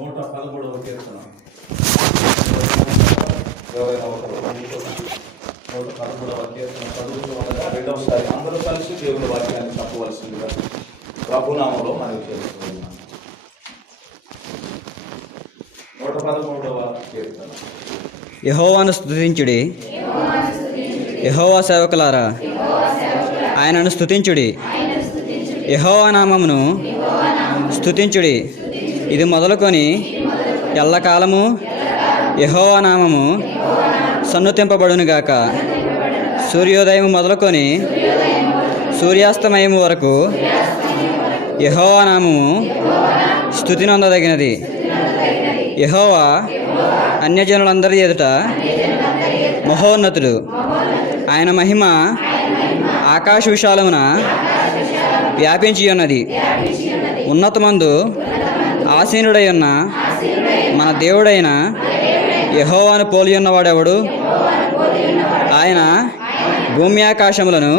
113వ కీర్తన. ఎవరైనా ఒకరు 113వ కీర్తన చదువుతూ ఉండగా రెండవసారి అందరూ కలిసి దేవుని వాక్యాన్ని చెప్పవలసిందిగా ప్రభునామంలో మనవి చేస్తున్నాను. 113వ కీర్తన. యెహోవాను స్తుతించుడి, యెహోవా సేవకులారా ఆయనను స్తుతించుడి, యెహోవా నామమును స్తుతించుడి. ఇది మొదలుకొని ఎల్లకాలము యెహోవా నామము సన్నుతింపబడునుగాక. సూర్యోదయం మొదలుకొని సూర్యాస్తమయం వరకు యెహోవా నామము స్తుతి నొందదగినది. యెహోవా అన్యజనులందరి ఎదుట మహోన్నతుడు. ఆయన మహిమ ఆకాశ విశాలమున వ్యాపించి ఉన్నది. ఉన్నతమందు ఆసీనుడై ఉన్న మన దేవుడైన యెహోవాను పోలి ఉన్నవాడెవడు? ఆయన భూమి ఆకాశములను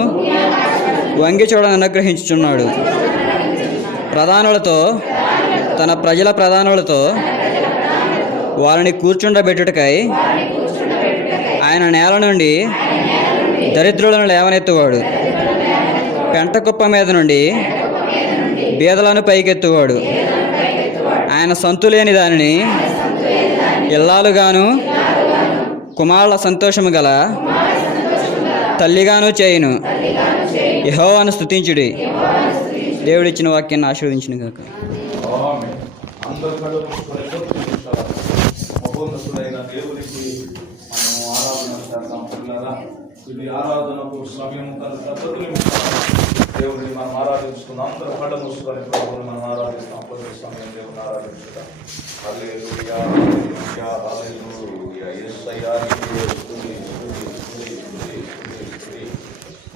వంగి చూడని అనుగ్రహించుచున్నాడు. ప్రధానులతో, తన ప్రజల ప్రధానులతో వారిని కూర్చుండబెట్టుటకై ఆయన నేల నుండి దరిద్రులను లేవనెత్తువాడు. పెంట కుప్ప మీద నుండి బీదలను పైకెత్తువాడు. ఆయన సంతులేని దానిని ఇల్లాలుగాను కుమారుల సంతోషము గల తల్లిగాను చేయును. యెహోవాను స్తుతించుడి. దేవుడిచ్చిన వాక్యాన్ని ఆశీర్వదించును గాక. మహోన్నతుడైన దేవునికి మనము ఆరాధన చేద్దాం పిల్లరా. ఇది ఆరాధనకు సమయం కనుక దేవుడిని మనం ఆరాధించుకుందాం. అందరూ కళ్ళ మూసుకొని ప్రభువుని మనం ఆరాధిస్తాం. కొద్ది సమయం దేవుని ఆరాధించుదాం. హల్లెలూయా, హల్లెలూయా, హల్లెలూయా. యేసయ్యా నీకే స్తుతి, స్తుతి, స్తుతి, స్తుతి, స్తుతి, స్తుతి.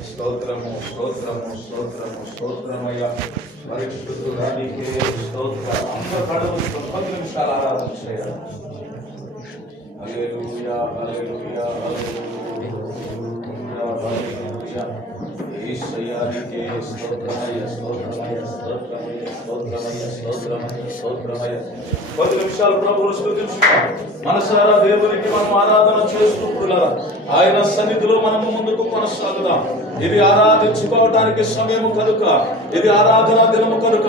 స్తోత్రము, స్తోత్రము, స్తోత్రము, స్తోత్రమయ్యా. పరిశుద్ధుడా నీకే స్తోత్రం. అందరూ కళ్ళ మూసుకొని 10 నిమిషాలు ఆరాధన చేయాలి. హల్లెలూయా, హల్లెలూయా, హల్లెలూయా, హల్లెలూయా. యేసయ్యా నీకే స్తోత్రమయ్య, స్తోత్రమయ్య, స్తోత్రమయ్య, స్తోత్రమయ్య, స్తోత్రమయ్య, స్తోత్రమయ్య. 10 నిమిషాలు ప్రభువును స్తుతించుదాం. మనసారా దేవునికి మనం ఆరాధన చేస్తున్నప్పుడులారా ఆయన సన్నిధిలో మనము ముందుకు కొనసాగుదాం. ఇది ఆరాధించుకోవటానికి సమయము కనుక, ఇది ఆరాధన దినము కనుక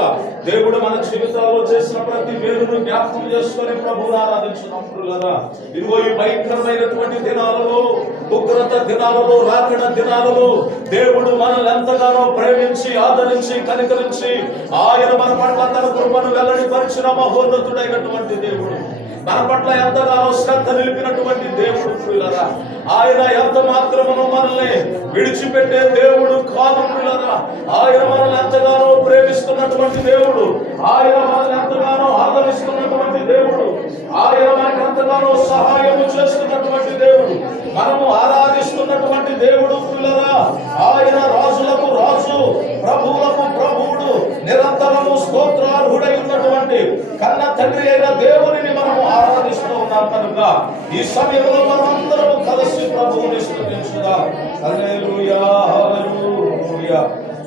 దేవుడు మన జీవితాల్లో చేసిన ప్రతి మేలును జ్ఞాపకం చేసుకొని ప్రభువును ఆరాధించున్నప్పుడులారా ఇదిగో ఈ భయంకరమైనటువంటి దినాలలో, ఉగ్రత దినాలలో, రాకడ దినాలలో దేవుడు మనల్ని ఎంతగానో ప్రేమించి, ఆదరించి, కనికరించి ఆయన మన పట్ల తన కృపను వెల్లడిపరిచిన మహోన్నతుడైనటువంటి దేవుడు, మన పట్ల ఎంతగానో శ్రద్ధ నిలిపినటువంటి దేవుడు ప్రియులారా. ఆయన ఎంత మాత్రమును మనల్ని విడిచిపెట్టే దేవుడు కాదు ప్రియులారా. ఆయన మనల్ని ఎంతగానో ప్రేమిస్తున్నటువంటి దేవుడు, ఆయన మనల్ని ఎంతగానో ఆదరిస్తున్నటువంటి దేవుడు, ఆయన మనకు ఎంతగానో సహాయము చేస్తున్నటువంటి దేవుడు, మనము ఆరాధిస్తున్నటువంటి దేవుడు ప్రియులారా. ఆయన రాజులకు రాజు, ప్రభువులకు ప్రభువుడు, నిరంతరము స్తోత్రార్హుడై ఉన్నటువంటి కన్న తండ్రి అయిన దేవునిని మనము ఆరాధిస్తూ ఉన్నాం కనుక ఈ సమయంలో మనం అందరము కలిసి ప్రభువుని స్తుతించుదాం. హల్లెలూయా, హల్లెలూయా.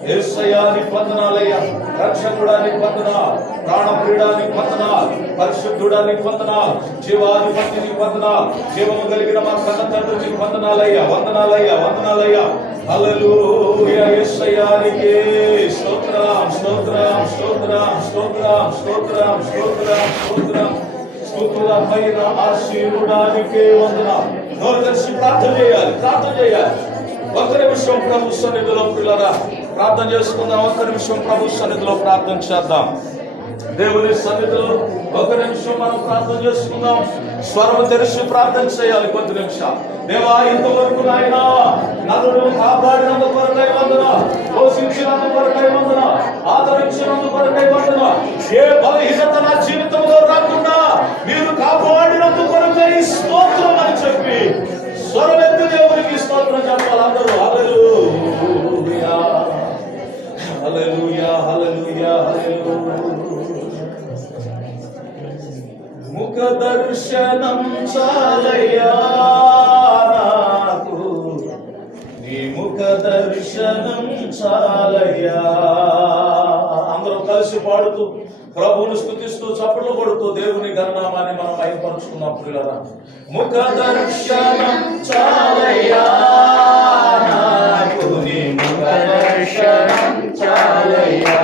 యేసయ్యా నీకు వందనాలయ్యా. రక్షకుడా నీకు వందనాలు, ప్రాణప్రియుడా నీకు వందనాలు, పరిశుద్ధుడా నీకు వందనాలు, జీవాధిపతి నీకు వందనాలు, జీవము కలిగిన మా కన్న తండ్రి నీకు వందనాలయ్యా, వందనాలయ్యా, వందనాలయ్యా. హల్లెలూయా. యేసయ్యా నీకే స్తోత్రం, స్తోత్రం, స్తోత్రం, స్తోత్రం, స్తోత్రం, స్తోత్రం, స్తోత్రం. స్తుతులమైన ఆశీర్వాదానికే వందనాలు. నోరు తెరిచి ప్రార్థన చేయాలి, ప్రార్థన చేయాలి. ఒక్క నిమిషం ప్రభు సన్నిధిలో పిల్లరా ప్రార్థన చేసుకుందాం. ఒక్క నిమిషం ప్రభు సన్నిధిలో ప్రార్థన చేద్దాం. దేవుని సన్నిధిలో ఒక నిమిషం మనం ప్రార్థన చేసుకుందాం. స్వరము తెరిచి ప్రార్థన చేయాలి. కొద్ది నిమిషాలు. దేవా, ఇంతవరకు నాయన నన్ను కాపాడినందు కొరకై వందనాలు, పోషించినందు కొరకై వందనాలు, ఆదరించినందు కొరకై వందనాలు. ఏ బలహీనత నా జీవితంలో రాకుండా మీరు కాపాడినందు కొరకై స్తోత్రం అని చెప్పి స్వరమెత్తి దేవునికి స్తోత్రం చెప్పాలి అందరూ. హల్లెలూయా, హల్లెలూయా, హల్లెలూయా, హల్లెలూయా. ముఖ దర్శనం చాలయ్యా నాకు, నీ ముఖ దర్శనం చాలయ్యా. అందరూ కలిసి పాడుతూ ప్రభువును స్తుతిస్తూ చప్పట్లు కొడుతూ దేవుని గణనామాన్ని మనం మైపరుచుకున్నాం ప్రియులారా. ముఖ దర్శనం చాలయ్యా నాకు నీ ముఖ దర్శనం చాలయ్యా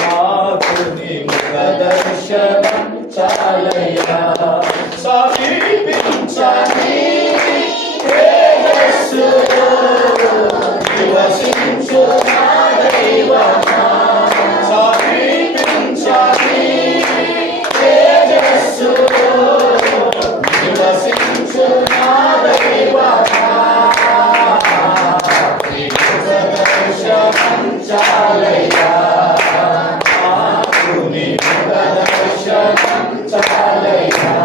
నాకు నీ ముఖ దర్శనం చాలయ్యా సమీపించని తేజస్సులో నివసించు నా దైవమా సమీపించని తేజస్సులో నివసించు నా దైవమా నీ ముఖ దర్శనం చాలయ్యా నాకు నీ ముఖ దర్శనం చాలయ్యా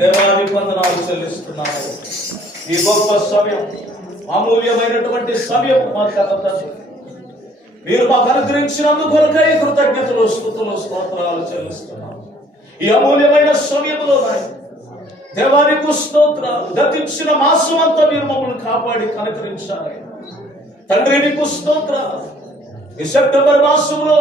దేవానికి వందనాలు చెల్లిస్తున్నాము. ఈ గొప్ప సమయం, అమూల్యమైనటువంటి సమయం మాకు కలగదు. మీరు మాకు అనుగ్రహించినందుకు కొరకై కృతజ్ఞతలు, స్తుతులు, స్తోత్రాలు చెల్లిస్తున్నాము. ఈ అమూల్యమైన సమయంలో దేవానికి స్తోత్రాలు. గతించిన మాసం అంతా మీరు మమ్మల్ని కాపాడి కనుకరించాలి తండ్రి. నీకు స్తోత్రాలు. ఈ సెప్టెంబర్ మాసంలో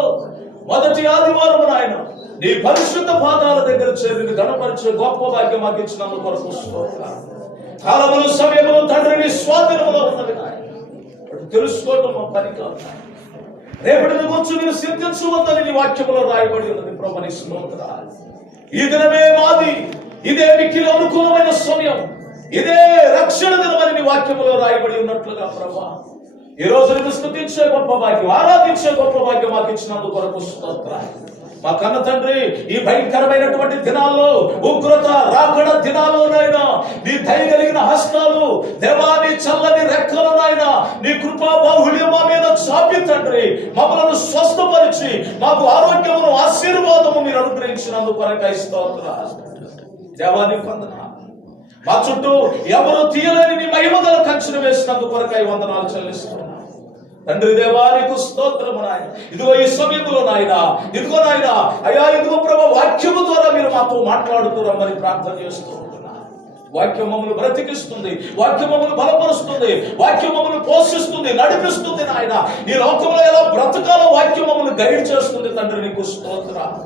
మొదటి ఆదివారం నాయన నీ పరిశుద్ధ పాదాల దగ్గర చేరి గణపరిచే గొప్ప భాగ్యం మాకు ఇచ్చినందుకు కొరకు స్తోత్రాలు. కాలములు, సమయములు తండ్రి నీ స్వాధీనంలో ఉన్నది నాయన. తెలుసుకోవటం మా పని కాదు. రేపటి గురించి మీరు సిద్ధించవద్దని నీ వాక్యములో రాయబడి ఉన్నది ప్రభు. నీ స్తోత్రాలు. ఈ దినమే మాది, ఇదే మిక్కిలి అనుకూలమైన సమయం, ఇదే రక్షణ దినమని నీ వాక్యములో రాయబడి ఉన్నట్లుగా ప్రభా ఈ రోజు నిన్ను స్తుతించే గొప్ప భాగ్యం, ఆరాధించే గొప్ప భాగ్యం మాకు ఇచ్చినందుకు కొరకు స్తోత్రాలు. మా కన్న తండ్రి, ఈ భయంకరమైనటువంటి దినాల్లో, ఉగ్రత రాకడ దినాల్లోనైనా నీ దయ కలిగిన హస్తాలు దేవా, నీ చల్లని రెక్కలనైనా నీ కృపా బాహుళ్యం మా మీద చాపి తండ్రి మమ్మలను స్వస్థపరిచి మాకు ఆరోగ్యమును, ఆశీర్వాదము మీరు అనుగ్రహించినందుకు కొరకై స్తోత్రాలు. దేవానికి వందనాలు. మా చుట్టూ ఎవరు తీయలేని నీ మహిమగల కంచెను వేసినందుకు కొరకై వందనాలు చెల్లిస్తున్నాను తండ్రి. దేవానికి స్తోత్రము నాయన. ఇదిగో ఈ సమయంలో నాయన, ఇదిగో నాయన అయ్యా, ఇదిగో ప్రభు వాక్యము ద్వారా మీరు మాతో మాట్లాడుతూ రమ్మని ప్రార్థన చేస్తూ ఉంటున్నాను. వాక్యం మమ్మల్ని బ్రతికిస్తుంది, వాక్యం మమ్మల్ని బలపరుస్తుంది, వాక్యం మమ్మల్ని పోషిస్తుంది, నడిపిస్తుంది నాయన. ఈ లోకంలో ఎలా బ్రతకాలో వాక్యం మమ్మల్ని గైడ్ చేస్తుంది తండ్రి. నీకు స్తోత్రాలు.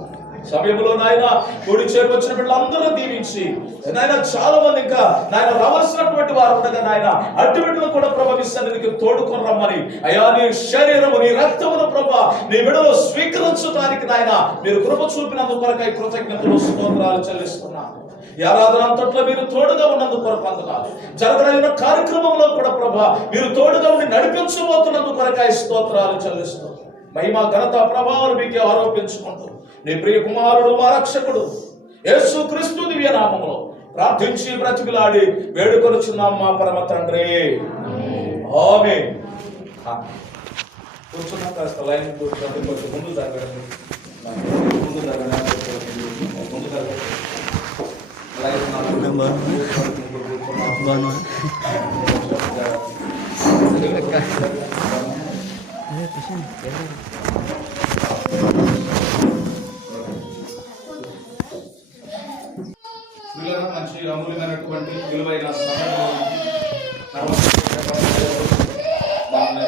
సమయంలో నాయన కూడి చేరి వచ్చిన బిడ్డలందరూ దీవించి నాయన, చాలా మంది ఇంకా నాయన రావాల్సినటువంటి వారు ఉండగా నాయన అడ్డు బిడ్డలు కూడా ప్రభు మీ సన్నిధికి తోడుకొని రమ్మని అయ్యా, నీ శరీరము, నీ రక్తమును ప్రభు నీ బిడ్డలో స్వీకరించడానికి నాయన మీరు కృప చూపినందుకు కొరకై కృతజ్ఞతలు, స్తోత్రాలు చెల్లిస్తున్నాను. ఈ ఆరాధన అంతట్లో మీరు తోడుగా ఉన్నందుకు కొరకు వందనాలు. జరగరైన కార్యక్రమంలో కూడా ప్రభా మీరు తోడుగా ఉండి నడిపించబోతున్నందుకు కొరకై స్తోత్రాలు చెల్లిస్తూ మహిమ, ఘనత, ప్రభావాలు మీకే ఆరోపించుకుంటూ నీ ప్రియ కుమారుడు, మా రక్షకుడు యేసు క్రీస్తు దివ్య నామములో ప్రార్థించి బ్రతికిలాడి వేడుకొనుచున్నాం మా పరమ తండ్రి. ఆమేన్. కూర్చున్నా కాస్త లైన్ కూర్చోండి. కొంచెం ముందు తగ్గండి, ముందు తగ్గండి, ముందు తగ్గండి. మంచి అమూల్యమైనటువంటి విలువైన సమయంలో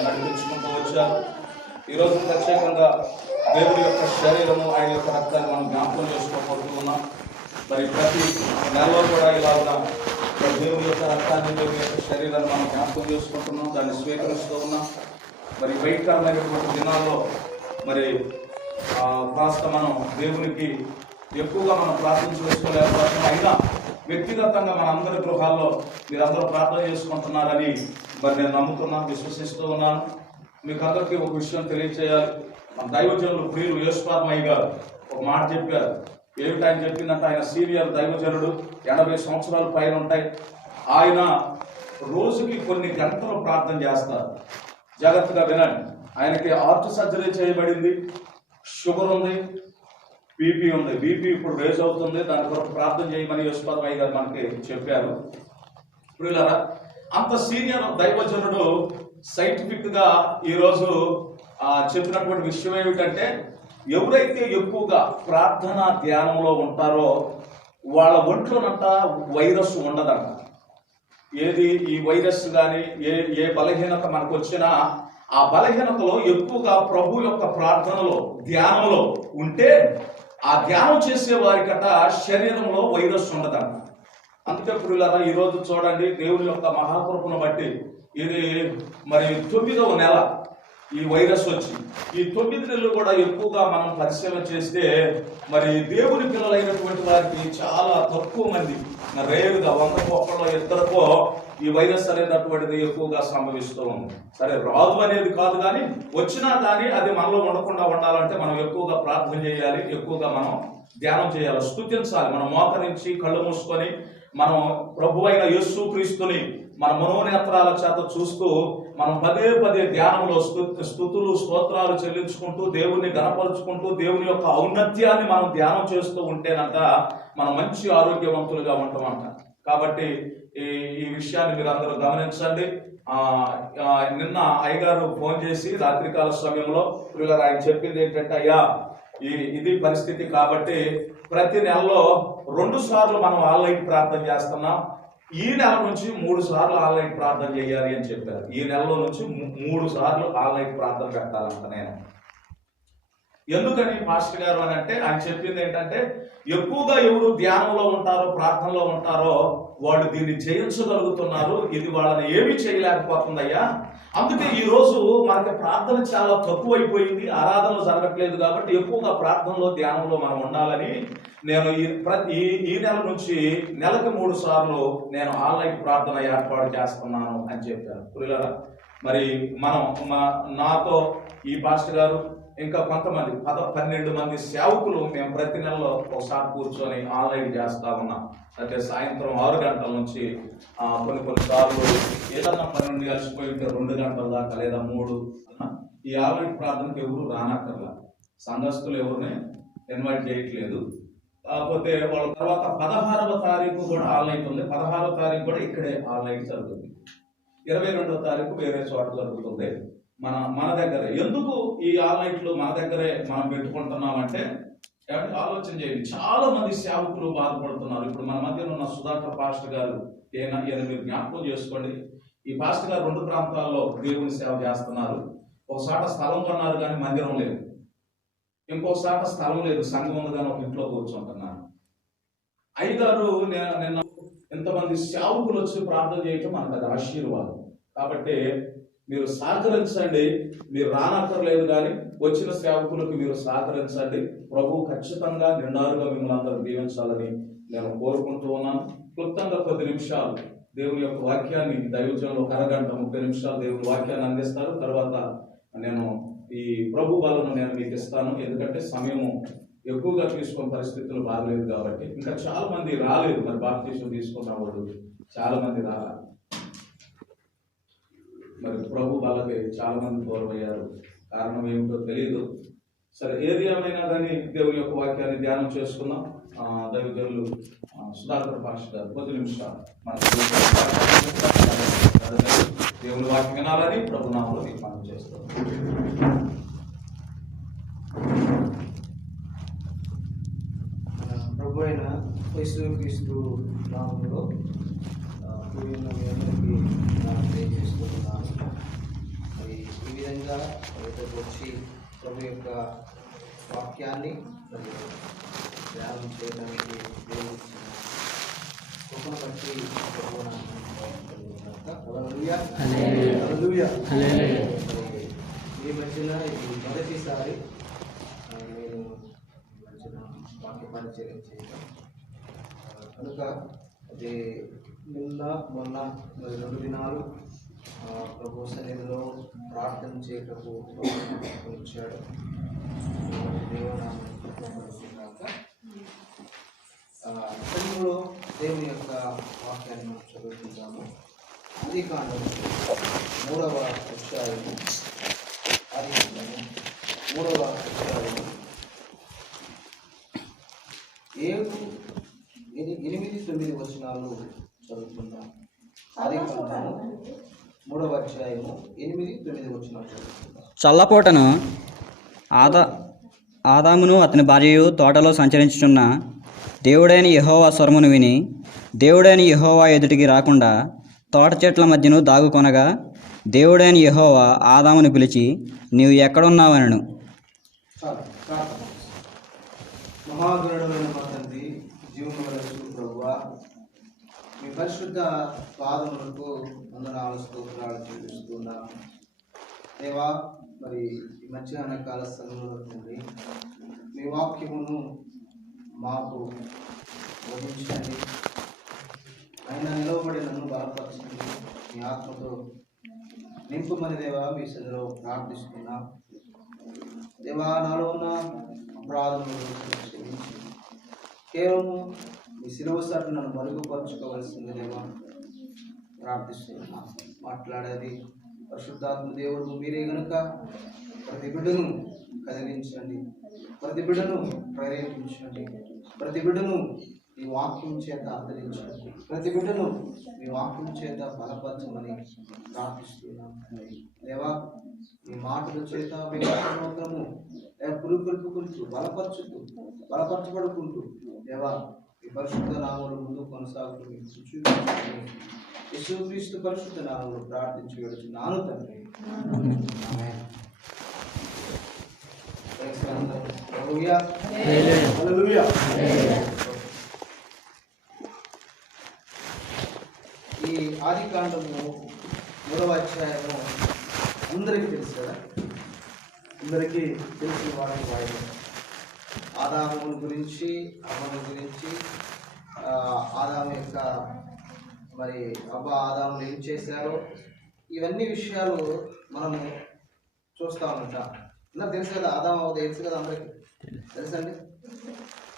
నడిపించుకుంటూ వచ్చారు. ఈరోజు ప్రత్యేకంగా దేవుడి యొక్క శరీరము, ఆయన యొక్క రక్తాన్ని మనం జ్ఞాపకం చేసుకోబోతున్నాం. మరి ప్రతి నెలలో కూడా ఇలాగా దేవుడి యొక్క రక్తాన్ని, దేవుడి యొక్క శరీరాన్ని మనం జ్ఞాపకం చేసుకుంటున్నాం, దాన్ని స్వీకరిస్తూ ఉన్నాం. మరి భయంకరమైనటువంటి దినాల్లో మరి కాస్త మనం దేవునికి ఎక్కువగా మనం ప్రార్థన చేసుకోలేకపోతున్నాం. అయినా వ్యక్తిగతంగా మన అందరి గృహాల్లో మీరందరూ ప్రార్థన చేసుకుంటున్నారని మరి నేను నమ్ముతున్నాను, విశ్వసిస్తూ ఉన్నాను. మీకు అందరికీ ఒక విషయం తెలియచేయాలి. మన దైవజనులు ప్రియులు యేసుపాదమయ్య గారు ఒక మాట చెప్పారు. ఏమిటి ఆయన చెప్పిందంటే, ఆయన సీనియర్ దైవజనుడు, 80 సంవత్సరాల పైన ఉంటాయి. ఆయన రోజుకి కొన్ని గంటలు ప్రార్థన చేస్తారు. జాగ్రత్తగా వినండి. ఆయనకి హార్ట్ సర్జరీ చేయబడింది, షుగర్ ఉంది, బీపీ ఉంది. బీపీ ఇప్పుడు రేజ్ అవుతుంది, దాని కొరకు ప్రార్థన చేయమని యేసుపాదమయ్య గారు మనకి చెప్పారు. ఇప్పుడు ఇలా అంత సీనియర్ దైవజనుడు సైంటిఫిక్ గా ఈరోజు చెప్పినటువంటి విషయం ఏమిటంటే, ఎవరైతే ఎక్కువగా ప్రార్థన ధ్యానంలో ఉంటారో వాళ్ళ ఒంట్లోనంట వైరస్ ఉండదంట. ఏది ఈ వైరస్ కానీ ఏ బలహీనత మనకు వచ్చినా ఆ బలహీనతలో ఎక్కువగా ప్రభు యొక్క ప్రార్థనలో ధ్యానంలో ఉంటే ఆ ధ్యానం చేసే వారికట శరీరంలో వైరస్ ఉండదంట. అందుకే ప్రియులారా, ఈ రోజు చూడండి, దేవుని యొక్క మహాకృపను బట్టి ఇది మరి 9వ నెల ఈ వైరస్ వచ్చి, ఈ 9 నెలలు కూడా ఎక్కువగా మనం పరిశీలన చేస్తే మరి దేవుని పిల్లలైనటువంటి వారికి చాలా తక్కువ మంది, రేరుగా 100 ఒక్కళ్ళో ఇద్దరికో ఈ వైరస్ అనేటటువంటిది ఎక్కువగా సంభవిస్తూ ఉంది. సరే, రాదు అనేది కాదు, కానీ వచ్చినా కానీ అది మనలో ఉండకుండా ఉండాలంటే మనం ఎక్కువగా ప్రార్థన చేయాలి, ఎక్కువగా మనం ధ్యానం చేయాలి, స్తుతించాలి. మనం మోకరించి కళ్ళు మూసుకొని మనం ప్రభు అయిన యేసు క్రీస్తుని మన మనోనేత్రాల చేత చూస్తూ మనం పదే పదే ధ్యానంలో స్తుతులు స్తోత్రాలు చెల్లించుకుంటూ దేవుణ్ణి గణపరుచుకుంటూ దేవుని యొక్క ఔన్నత్యాన్ని మనం ధ్యానం చేస్తూ ఉంటేనంట మనం మంచి ఆరోగ్యవంతులుగా ఉంటామంట. కాబట్టి ఈ విషయాన్ని మీరు అందరూ గమనించండి. నిన్న అయ్యగారు ఫోన్ చేసి రాత్రికాల సమయంలో ఆయన చెప్పింది ఏంటంటే, అయ్యా ఇది పరిస్థితి కాబట్టి ప్రతి నెలలో 2 సార్లు మనం ఆన్లైన్ ప్రార్థన చేస్తున్నాం, ఈ నెల నుంచి 3 సార్లు ఆన్లైన్ ప్రార్థన చేయాలి అని చెప్పారు. ఈ నెలలో నుంచి 3 సార్లు ఆన్లైన్ ప్రార్థన పెట్టాలంట. నేను ఎందుకని పాస్టర్ గారు అని అంటే, ఆయన చెప్పింది ఏంటంటే, ఎక్కువగా ఎవరు ధ్యానంలో ఉంటారో ప్రార్థనలో ఉంటారో వాళ్ళు దీన్ని జయించగలుగుతున్నారు, ఇది వాళ్ళని ఏమీ చేయలేకపోతుందయ్యా. అందుకే ఈ రోజు మనకి ప్రార్థన చాలా తక్కువైపోయింది, ఆరాధనలు జరగట్లేదు, కాబట్టి ఎక్కువగా ప్రార్థనలో ధ్యానంలో మనం ఉండాలని నేను ఈ నెల నుంచి నెలకు 3 సార్లు నేను ఆన్లైన్ ప్రార్థన ఏర్పాటు చేస్తున్నాను అని చెప్పాను. పురిలరా, మరి నాతో ఈ పాస్టర్ గారు ఇంకా కొంతమంది 12 మంది సేవకులు మేము ప్రతి నెలలో ఒకసారి కూర్చొని ఆన్లైన్ చేస్తా ఉన్నాం. అయితే సాయంత్రం 6 గంటల నుంచి కొన్నిసార్లు ఏదన్నా పని నుండి కలిసిపోయి ఉంటే 2 గంటల దాకా లేదా 3 ఈ ఆన్లైన్ ప్రార్థనకు ఎవరు రానక్కర్లా, సంఘస్థులు ఎవరిని ఇన్వైట్ చేయట్లేదు. కాకపోతే వాళ్ళ తర్వాత 16వ తారీఖు కూడా ఆన్లైన్ ఉంది, 16వ తారీఖు కూడా ఇక్కడే ఆన్లైన్ జరుగుతుంది, 22వ తారీఖు వేరే చోట జరుగుతుంది మన దగ్గరే. ఎందుకు ఈ ఆన్లైన్లు మన దగ్గరే మనం పెట్టుకుంటున్నామంటే, ఆలోచన చేయండి, చాలా మంది సేవకులు బాధపడుతున్నారు. ఇప్పుడు మన మధ్య ఉన్న సుధాకర్ పాస్టర్ గారు ఈయన మీరు జ్ఞాపకం చేసుకోండి. ఈ పాస్టర్ గారు 2 ప్రాంతాల్లో దేవుని సేవ చేస్తున్నారు. ఒకసాట స్థలం కొన్నారు కానీ మందిరం లేదు, ఇంకొకసాట స్థలం లేదు, సంఘం ఉంది కానీ ఒక ఇంట్లో కూర్చుంటున్నారు. అయ్యగారు నిన్న ఎంతమంది సేవకులు వచ్చి ప్రార్థన చేయటం మనకు అది ఆశీర్వాదం. కాబట్టి మీరు సహకరించండి, మీరు రానక్కర్లేదు కానీ వచ్చిన సేవకులకు మీరు సహకరించండి. ప్రభు ఖచ్చితంగా నిండారుగా మిమ్మల్ని అందరూ దీవించాలని నేను కోరుకుంటూ ఉన్నాను. క్లుప్తంగా 10 నిమిషాలు దేవుని యొక్క వాక్యాన్ని దైవజనులు 1 గంట 30 నిమిషాలు దేవుని వాక్యాన్ని అందిస్తారు. తర్వాత నేను ఈ ప్రభు బలను నేను మీకు ఇస్తాను, ఎందుకంటే సమయము ఎక్కువగా తీసుకునే పరిస్థితులు బాగలేదు కాబట్టి. ఇంకా చాలా మంది రాలేదు, మరి బాప్తీసం తీసుకున్న వాళ్ళు చాలా మంది రాలేదు, మరి ప్రభు వాళ్ళకి చాలా మంది దూరం అయ్యారు, కారణం ఏమిటో తెలియదు. సరే, ఏది ఏమైనా కానీ దేవుని యొక్క వాక్యాన్ని ధ్యానం చేసుకుందాం. దైవజనులు సుధాకర్ పాస్టర్ గారు 10 నిమిషాలు మన దేవుని వాక్యం వినాలని ప్రభు నామములో తీర్మానం చేస్తాం. ప్రభు అయిన యేసుక్రీస్తు నామములో తెలియజేస్తున్నాను. మరి ఈ విధంగా వచ్చి ప్రభు యొక్క వాక్యాన్ని ధ్యానం చేయడానికి కృపను బట్టి ఈ మధ్యన ఇది మొదటిసారి నేను మధ్యన వాక్య పరిచయం చేయడం కనుక అది నిన్న మొన్న 2 దినాలు ప్రభు సన్నిధిలో ప్రార్థన చేయటకు వచ్చాడు. తెలుగులో దేవుని యొక్క వాక్యాన్ని మనం చదువుకుంటాము. ఆదికాండం 3వ అధ్యాయము 3వ అధ్యాయము 7, 8, 9 వచనాలు చదువుకుందాం. ఆదికాండము అధ్యాయము 8-9 వచనాలు చదువుకుందాం. చల్లపూటను ఆదామును అతని భార్యయు తోటలో సంచరించుచున్న దేవుడైన యెహోవా స్వరమును విని దేవుడైన యెహోవా ఎదుటికి రాకుండా తోట చెట్ల మధ్యను దాగుకొనగా దేవుడైన యెహోవా ఆదామును పిలిచి నీవు ఎక్కడున్నావనను. చాలు ప్రార్థన. మహాగణుడమైన మా తండ్రి, జీవముల ప్రభువా, మీ పరిశుద్ధ పాదములకు వందనాలు స్తోత్రాలు చెల్లిస్తున్నాము దేవా. మరి ఈ మధ్యాహ్న కాల సమయంలో తండ్రి మీ వాక్యమును మాకు బోధించండి. ఆయన నిలవబడి నన్ను బలపరచండి. మీ ఆత్మతో నింపుమని దేవా మీ సన్నిధిలో ప్రార్థిస్తున్నా. దేవా, నాలో ఉన్న అపరాధములను క్షమించి కేవలం మీ శిలువ సాటి నన్ను మరుగుపరచుకోవలసింది దేవా ప్రార్థిస్తున్నా. మాట్లాడేది పరిశుద్ధాత్మ దేవుడు మీరే గనుక ప్రతి బిడ్డను కదిలించండి, ప్రతి బిడ్డను ప్రేరేపించండి, ప్రతి బిడ్డను మీ వాక్యం చేత ఆదరించండి, ప్రతి బిడ్డను మీ వాక్యం చేత బలపరచమని ప్రార్థిస్తున్నాం దేవా. మీ మాటల చేత మాత్రము పురుకొల్పుకుంటూ బలపరచబడుకుంటూ దేవా ఈ పరిశుద్ధ నామములు ముందు కొనసాగుతూ మీకు చూపించండి. యేసుక్రీస్తు పరిశుద్ధ నామములు ప్రార్థించి వెళుతున్నాను తండ్రి. ఆమేన్. హల్లెలూయా. హల్లెలూయా. ఈ ఆదికాండము 3వ అధ్యాయము అందరికీ తెలుసు కదా, అందరికీ తెలిసిన వారికి వాయిదా. ఆదాము గురించి, అమ్మను గురించి, ఆదాము యొక్క మరి ఆదాములు ఏం చేశారో ఇవన్నీ విషయాలు మనము చూస్తూ ఉంటాం. నాకు తెలుసు కదా, ఆదాము తెలుసు కదా, అందరికీ తెలుసండి,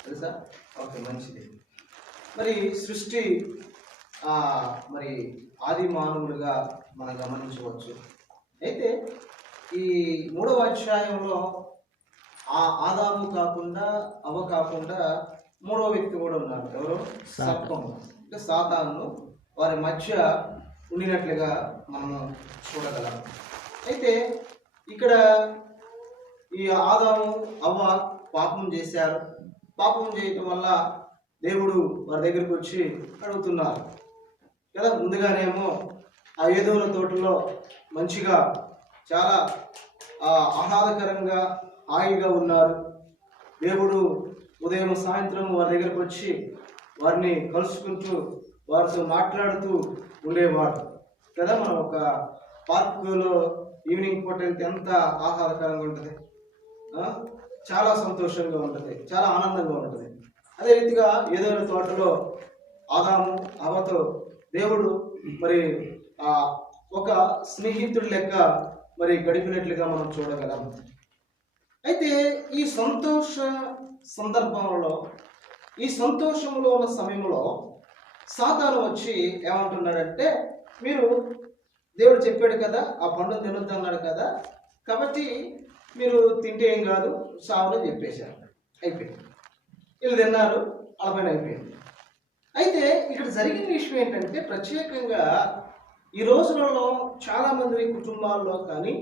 తెలుసా? ఓకే, మంచిది. మరి సృష్టి మరి ఆది మానవులుగా మనం గమనించవచ్చు. అయితే ఈ 3వ అధ్యాయంలో ఆదాము కాకుండా, అవ్వ కాకుండా 3వ వ్యక్తి కూడా ఉన్నారు. ఎవరు? సర్పము, అంటే సాతాను వారి మధ్య ఉండినట్లుగా మనము చూడగలం. అయితే ఇక్కడ ఈ ఆదాము అవ్వ పాపం చేశారు. పాపం చేయటం వల్ల దేవుడు వారి దగ్గరికి వచ్చి అడుగుతున్నారు కదా. ముందుగానేమో ఆ ఏదోన తోటలో మంచిగా చాలా ఆహ్లాదకరంగా హాయిగా ఉన్నారు. దేవుడు ఉదయం సాయంత్రం వారి దగ్గరకు వచ్చి వారిని కలుసుకుంటూ వారితో మాట్లాడుతూ ఉండేవాడు కదా. మనం ఒక పార్కులో ఈవినింగ్ పూట వెళ్తే ఎంత ఆహ్లాదకరంగా ఉంటుంది, చాలా సంతోషంగా ఉంటుంది, చాలా ఆనందంగా ఉంటుంది. అదే రీతిగా ఏదైనా తోటలో ఆదాము అవ్వతో దేవుడు మరి ఒక స్నేహితుడి లెక్క మరి గడిపినట్లుగా మనం చూడగలం. అయితే ఈ సంతోష సందర్భంలో, ఈ సంతోషంలో ఉన్న సమయంలో సాతాను వచ్చి ఏమంటున్నాడంటే, మీరు దేవుడు చెప్పాడు కదా ఆ పండును తినొద్దు అన్నాడు కదా, కాబట్టి మీరు తింటే ఏం కాదు సావుని చెప్పేశారు. అయిపోయింది, వీళ్ళు తిన్నారు, వాళ్ళ పైన అయిపోయింది. అయితే ఇక్కడ జరిగిన విషయం ఏంటంటే, ప్రత్యేకంగా ఈ రోజులలో చాలామంది కుటుంబాల్లో కానీ,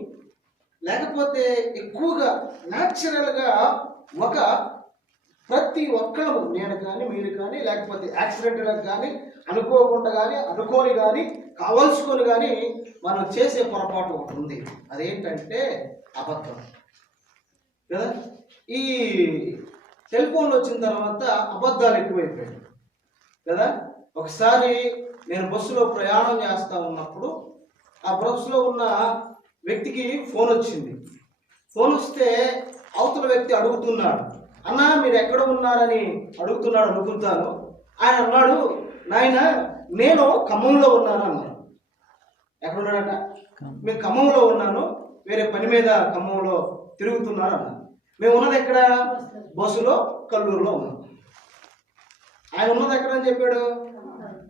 లేకపోతే ఎక్కువగా న్యాచురల్గా ఒక ప్రతి ఒక్కరు, నేను కానీ మీరు కానీ, లేకపోతే యాక్సిడెంటల్గా కానీ, అనుకోకుండా కానీ, అనుకోని కానీ, కావాల్సుకొని కానీ మనం చేసే పొరపాటు ఒకటి ఉంది. అదేంటంటే అబద్ధం కదా. ఈ సెల్ ఫోన్లు వచ్చిన తర్వాత అబద్ధాలు ఎక్కువైపోయాయి కదా. ఒకసారి నేను బస్సులో ప్రయాణం చేస్తూ ఉన్నప్పుడు ఆ బస్సులో ఉన్న వ్యక్తికి ఫోన్ వచ్చింది. ఫోన్ వస్తే అవతల వ్యక్తి అడుగుతున్నాడు, అన్నా మీరు ఎక్కడ ఉన్నారని అడుగుతున్నాడు అనుకుంటాను. ఆయన అన్నాడు, నాయన నేను ఖమ్మంలో ఉన్నాను అన్నాడు. ఎక్కడున్నాడట? మేము ఖమ్మంలో ఉన్నాను, వేరే పని మీద ఖమ్మంలో తిరుగుతున్నాను అన్నాను. మేము ఉన్నది ఎక్కడ? బస్సులో కల్లూరులో ఉన్నాం. ఆయన ఉన్నది ఎక్కడ అని చెప్పాడు?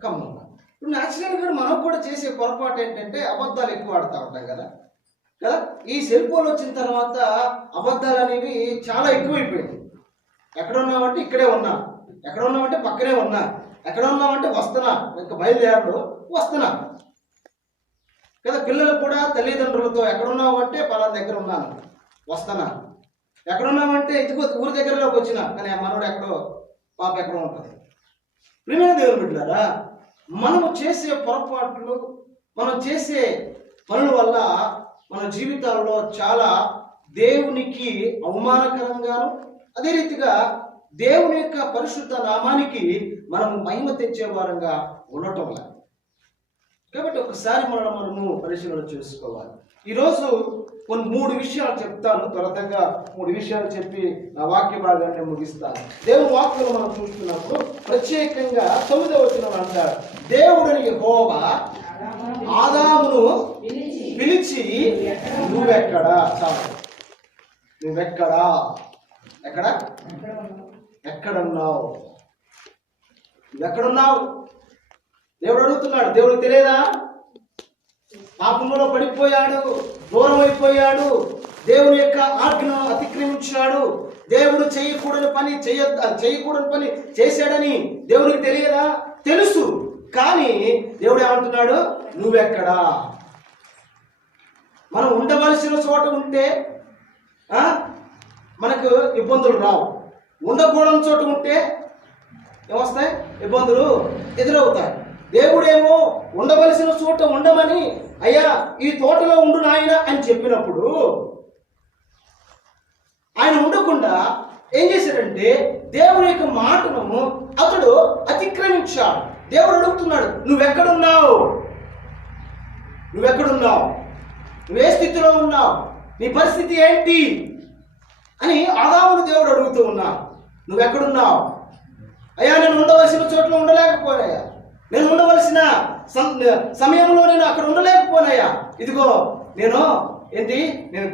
ఖమ్మంలో. ఇప్పుడు న్యాచురల్గా మనం కూడా చేసే పొరపాటు ఏంటంటే అబద్ధాలు ఎక్కువ ఆడుతూ ఉంటాం కదా. ఈ సెల్ ఫోన్ వచ్చిన తర్వాత అబద్ధాలు అనేవి చాలా ఎక్కువైపోయాయి. ఎక్కడ ఉన్నామంటే ఇక్కడే ఉన్నా, ఎక్కడ ఉన్నామంటే పక్కనే ఉన్నా, ఎక్కడ ఉన్నామంటే వస్తున్నా, ఇంకా బయలుదేరడు వస్తున్నా కదా. పిల్లలు కూడా తల్లిదండ్రులతో ఎక్కడున్నావు అంటే పలానా దగ్గర ఉన్నాను, వస్తానా. ఎక్కడున్నామంటే ఇదిగో ఊరి దగ్గరలోకి వచ్చిన, కానీ ఆ మనోడు ఎక్కడో, పాప ఎక్కడో ఉంటుంది. ప్రియమైన దేవుని బిడ్డలారా, మనము చేసే పొరపాట్లు, మనం చేసే పనుల వల్ల మన జీవితాల్లో చాలా దేవునికి అవమానకరంగాను, అదే రీతిగా దేవుని యొక్క పరిశుద్ధ నామానికి మనము మహిమ తెచ్చే వారంగా ఉండటం లేదు. కాబట్టి ఒకసారి మనము పరిశీలన చేసుకోవాలి. ఈరోజు కొన్ని 3 విషయాలు చెప్తాను, త్వరగా 3 విషయాలు చెప్పి నా వాక్య భాగాన్ని ముగిస్తాను. దేవుని వాక్యంలో మనం చూస్తున్నప్పుడు ప్రత్యేకంగా 9వ వచనం అంటారు, దేవుడని యెహోవా ఆదామును పిలిచి నువ్వెక్కడా, చాలు, నువ్వెక్కడా, ఎక్కడున్నావు, నువ్వెక్కడున్నావు. దేవుడు అడుగుతున్నాడు. దేవుడికి తెలియదా? పాపంలో పడిపోయాడు, దూరం అయిపోయాడు, దేవుని యొక్క ఆజ్ఞను అతిక్రమించాడు, దేవుడు చేయకూడని పని చేశాడని దేవునికి తెలియదా? తెలుసు. కానీ దేవుడు ఏమంటున్నాడు, నువ్వెక్కడా. మనం ఉండవలసిన చోట ఉంటే మనకు ఇబ్బందులు రావు, ఉండకూడని చోట ఉంటే ఏమొస్తాయి? ఇబ్బందులు ఎదురవుతాయి. దేవుడేమో ఉండవలసిన చోట ఉండమని, అయ్యా ఈ తోటలో ఉండు నాయన అని చెప్పినప్పుడు ఆయన ఉండకుండా ఏం చేశాడంటే దేవుని యొక్క మాటను అతడు అతిక్రమించాడు. దేవుడు అడుగుతున్నాడు, నువ్వెక్కడున్నావు, నువ్వే స్థితిలో ఉన్నావు, నీ పరిస్థితి ఏంటి అని ఆదామును దేవుడు అడుగుతూ ఉన్నాడు. నువ్వెక్కడున్నావు? అయ్యా నేను ఉండవలసిన చోట్ల ఉండలేకపోయాయా, నేను ఉండవలసిన సమయంలో నేను అక్కడ ఉండలేకపోయాయా, ఇదిగో నేను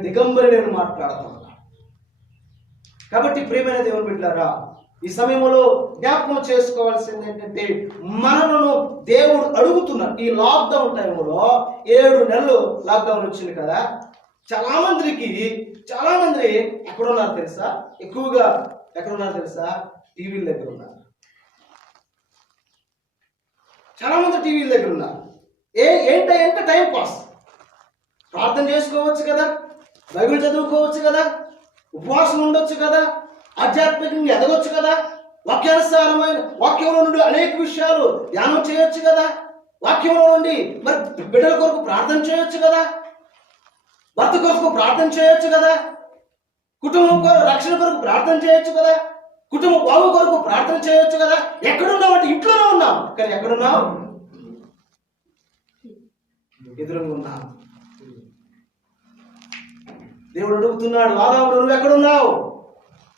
దిగంబరి, నేను మాట్లాడుతున్నా. కాబట్టి ప్రియమైన దేవుని బిడ్డలారా, ఈ సమయంలో జ్ఞాపకం చేసుకోవాల్సింది ఏంటంటే, మనలను దేవుడు అడుగుతున్నాడు. ఈ లాక్డౌన్ టైంలో 7 నెలలు లాక్డౌన్ వచ్చింది కదా, చాలా మంది ఎక్కడున్నారు తెలుసా? ఎక్కువగా ఎక్కడున్నారు తెలుసా? టీవీల దగ్గర ఉన్నారు. చాలా మంది టీవీల దగ్గర ఉన్నారు. ఏంటంటే టైం పాస్. ప్రార్థన చేసుకోవచ్చు కదా, బైబిల్ చదువుకోవచ్చు కదా, ఉపవాసం ఉండొచ్చు కదా, ఆధ్యాత్మికంగా ఎదగొచ్చు కదా, వాక్యానుసారమైన వాక్యంలో నుండి అనేక విషయాలు ధ్యానం చేయొచ్చు కదా, వాక్యంలో నుండి మరి బిడ్డల కొరకు ప్రార్థన చేయొచ్చు కదా, భర్త కొరకు ప్రార్థన చేయొచ్చు కదా, కుటుంబం కొరకు రక్షణ కొరకు ప్రార్థన చేయొచ్చు కదా, కుటుంబ బాగు కొరకు ప్రార్థన చేయొచ్చు కదా. ఎక్కడున్నావు అంటే ఇంట్లోనే ఉన్నాం, కానీ ఎక్కడున్నావు? ఎదురుగా ఉన్నాం. దేవుడు అడుగుతున్నాడు, ఆదాము నువ్వు ఎక్కడున్నావు,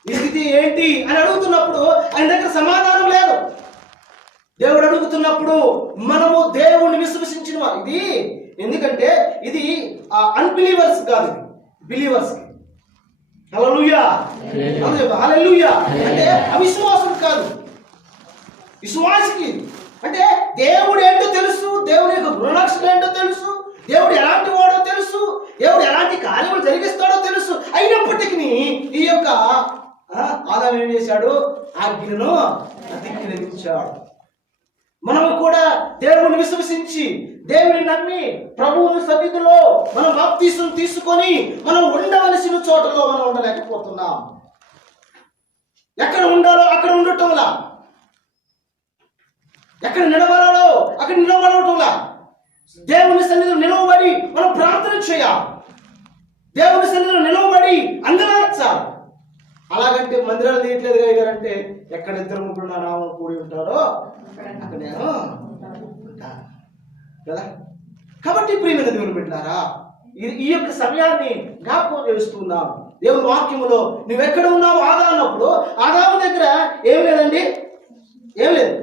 నీ స్థితి ఏంటి అని అడుగుతున్నప్పుడు ఆయన దగ్గర సమాధానం లేదు. దేవుడు అడుగుతున్నప్పుడు మనము దేవుణ్ణి విశ్వసించిన వారు. ఇది ఎందుకంటే ఇది అన్బిలీవర్స్ కాదు, బిలీవర్స్. హల్లెలూయా, హల్లెలూయా. అంటే అవిశ్వాసం కాదు, విశ్వాసికి. అంటే దేవుడు ఏంటో తెలుసు, దేవుని యొక్క గుణలక్షణాలు ఏంటో తెలుసు, దేవుడు ఎలాంటి వాడో తెలుసు, దేవుడు ఎలాంటి కార్యములు జరిగిస్తాడో తెలుసు. అయినప్పటికీ ఈ యొక్క ఆదాము ఏం చేశాడు? ఆజ్ఞను అతిక్రమించాడు. మనము కూడా దేవుని విశ్వసించి దేవుని నమ్మి ప్రభువుని సన్నిధిలో మనం బాప్తీసం తీసుకొని మనం ఉండవలసిన చోటలో మనం ఉండలేకపోతున్నాం. ఎక్కడ ఉండాలో అక్కడ ఉండటంలా, ఎక్కడ నిలబడాలో అక్కడ నిలబడటంలా, దేవుని సన్నిధిలో నిలవబడి మనం ప్రార్థన చేయాలి, దేవుని సన్నిధిలో నిలవబడి అంగలార్చాలి. అలాగంటే మందిరాలు తీయట్లేదు గారంటే ఎక్కడ 2-3 నా నామం కూడి ఉంటారో అక్కడ నేను ఉంటాను కదా. కాబట్టి ప్రియమైన దేవుని బిడ్డలారా, ఈ యొక్క సమయాన్ని జ్ఞాపకం చేస్తున్నాం. దేవుని వాక్యములో నువ్వెక్కడ ఉన్నావు ఆదా అన్నప్పుడు ఆదాము దగ్గర ఏం లేదండి, ఏం లేదు,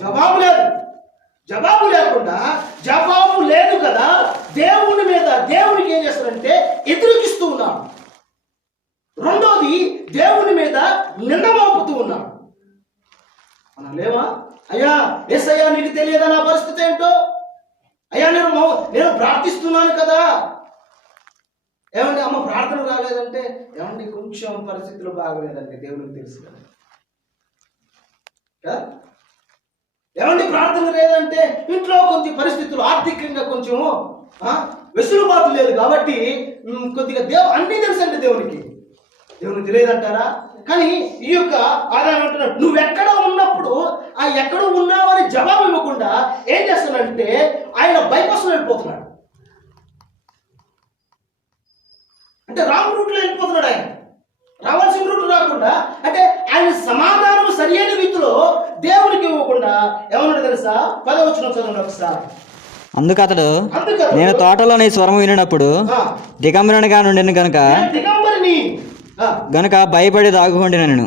జవాబు లేదు. జవాబు లేకుండా, జవాబు లేదు కదా, దేవుని మీద దేవునికి ఏం చేస్తాడంటే ఎదురుకిస్తూ ఉన్నాడు. రెండోది దేవుని మీద నింద మోపుతూ ఉన్నాడు. మనం లేవా? అయ్యా యేసయ్యా నీకు తెలియదా నా పరిస్థితి ఏంటో, అయ్యా నేను ప్రార్థిస్తున్నాను కదా. ఏమండి అమ్మ ప్రార్థన రాలేదంటే, ఏమండి కొంచెం పరిస్థితులు బాగలేదండి, దేవునికి తెలుసు కదా. ఏమండి ప్రార్థన లేదంటే ఇంట్లో కొంచెం పరిస్థితులు ఆర్థికంగా కొంచెం వెసులుబాటు లేదు కాబట్టి కొద్దిగా అన్నీ తెలుసండి దేవునికి తెలియదంటారా? కానీ ఈ యొక్క ఆదాయం అంటున్నాడు, నువ్వెక్కడ ఉన్నప్పుడు ఆ ఎక్కడ ఉన్నావని జవాబు ఇవ్వకుండా ఏం చేస్తున్నాడంటే ఆయన బైపాస్ వెళ్ళిపోతున్నాడు. అంటే రాంగ్ రూట్లో వెళ్ళిపోతున్నాడు. ఆయన రావాల్సిన రూట్ రాకుండా, అంటే ఆయన సమాధానం సరియైన రీతిలో దేవునికి ఇవ్వకుండా ఏమన్నాడు తెలుసా? 10వ వచనం చదవండి ఒకసారి. అందుకు అతడు, నేను తోటలో నీ స్వరము వినినప్పుడు దిగంబరునిగా నుండిన గనుక భయపడి దాగుకొండిన నేను.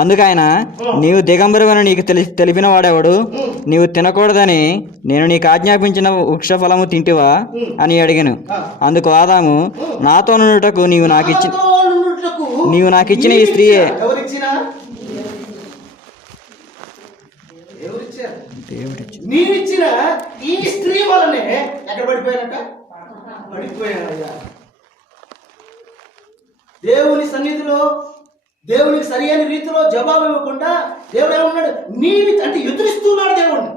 అందుకు ఆయన, నీవు దిగంబరువని నీకు తెలిపిన వాడెవడు? నీవు తినకూడదని నేను నీకు ఆజ్ఞాపించిన వృక్ష ఫలము తింటివా అని అడిగాను. అందుకు ఆదాము, నాతో నుండుటకు నీవు నాకిచ్చిన ఈ స్త్రీయే. నీవిచ్చిన ఈ స్త్రీ వలనే ఎక్కడ పడిపోయానట? పడిపోయానయ్యా. దేవుని సన్నిధిలో దేవునికి సరి అయిన రీతిలో జవాబు ఇవ్వకుండా దేవుడు ఏమన్నాడు? అంటే ఎదురిస్తున్నాడు దేవుడిని,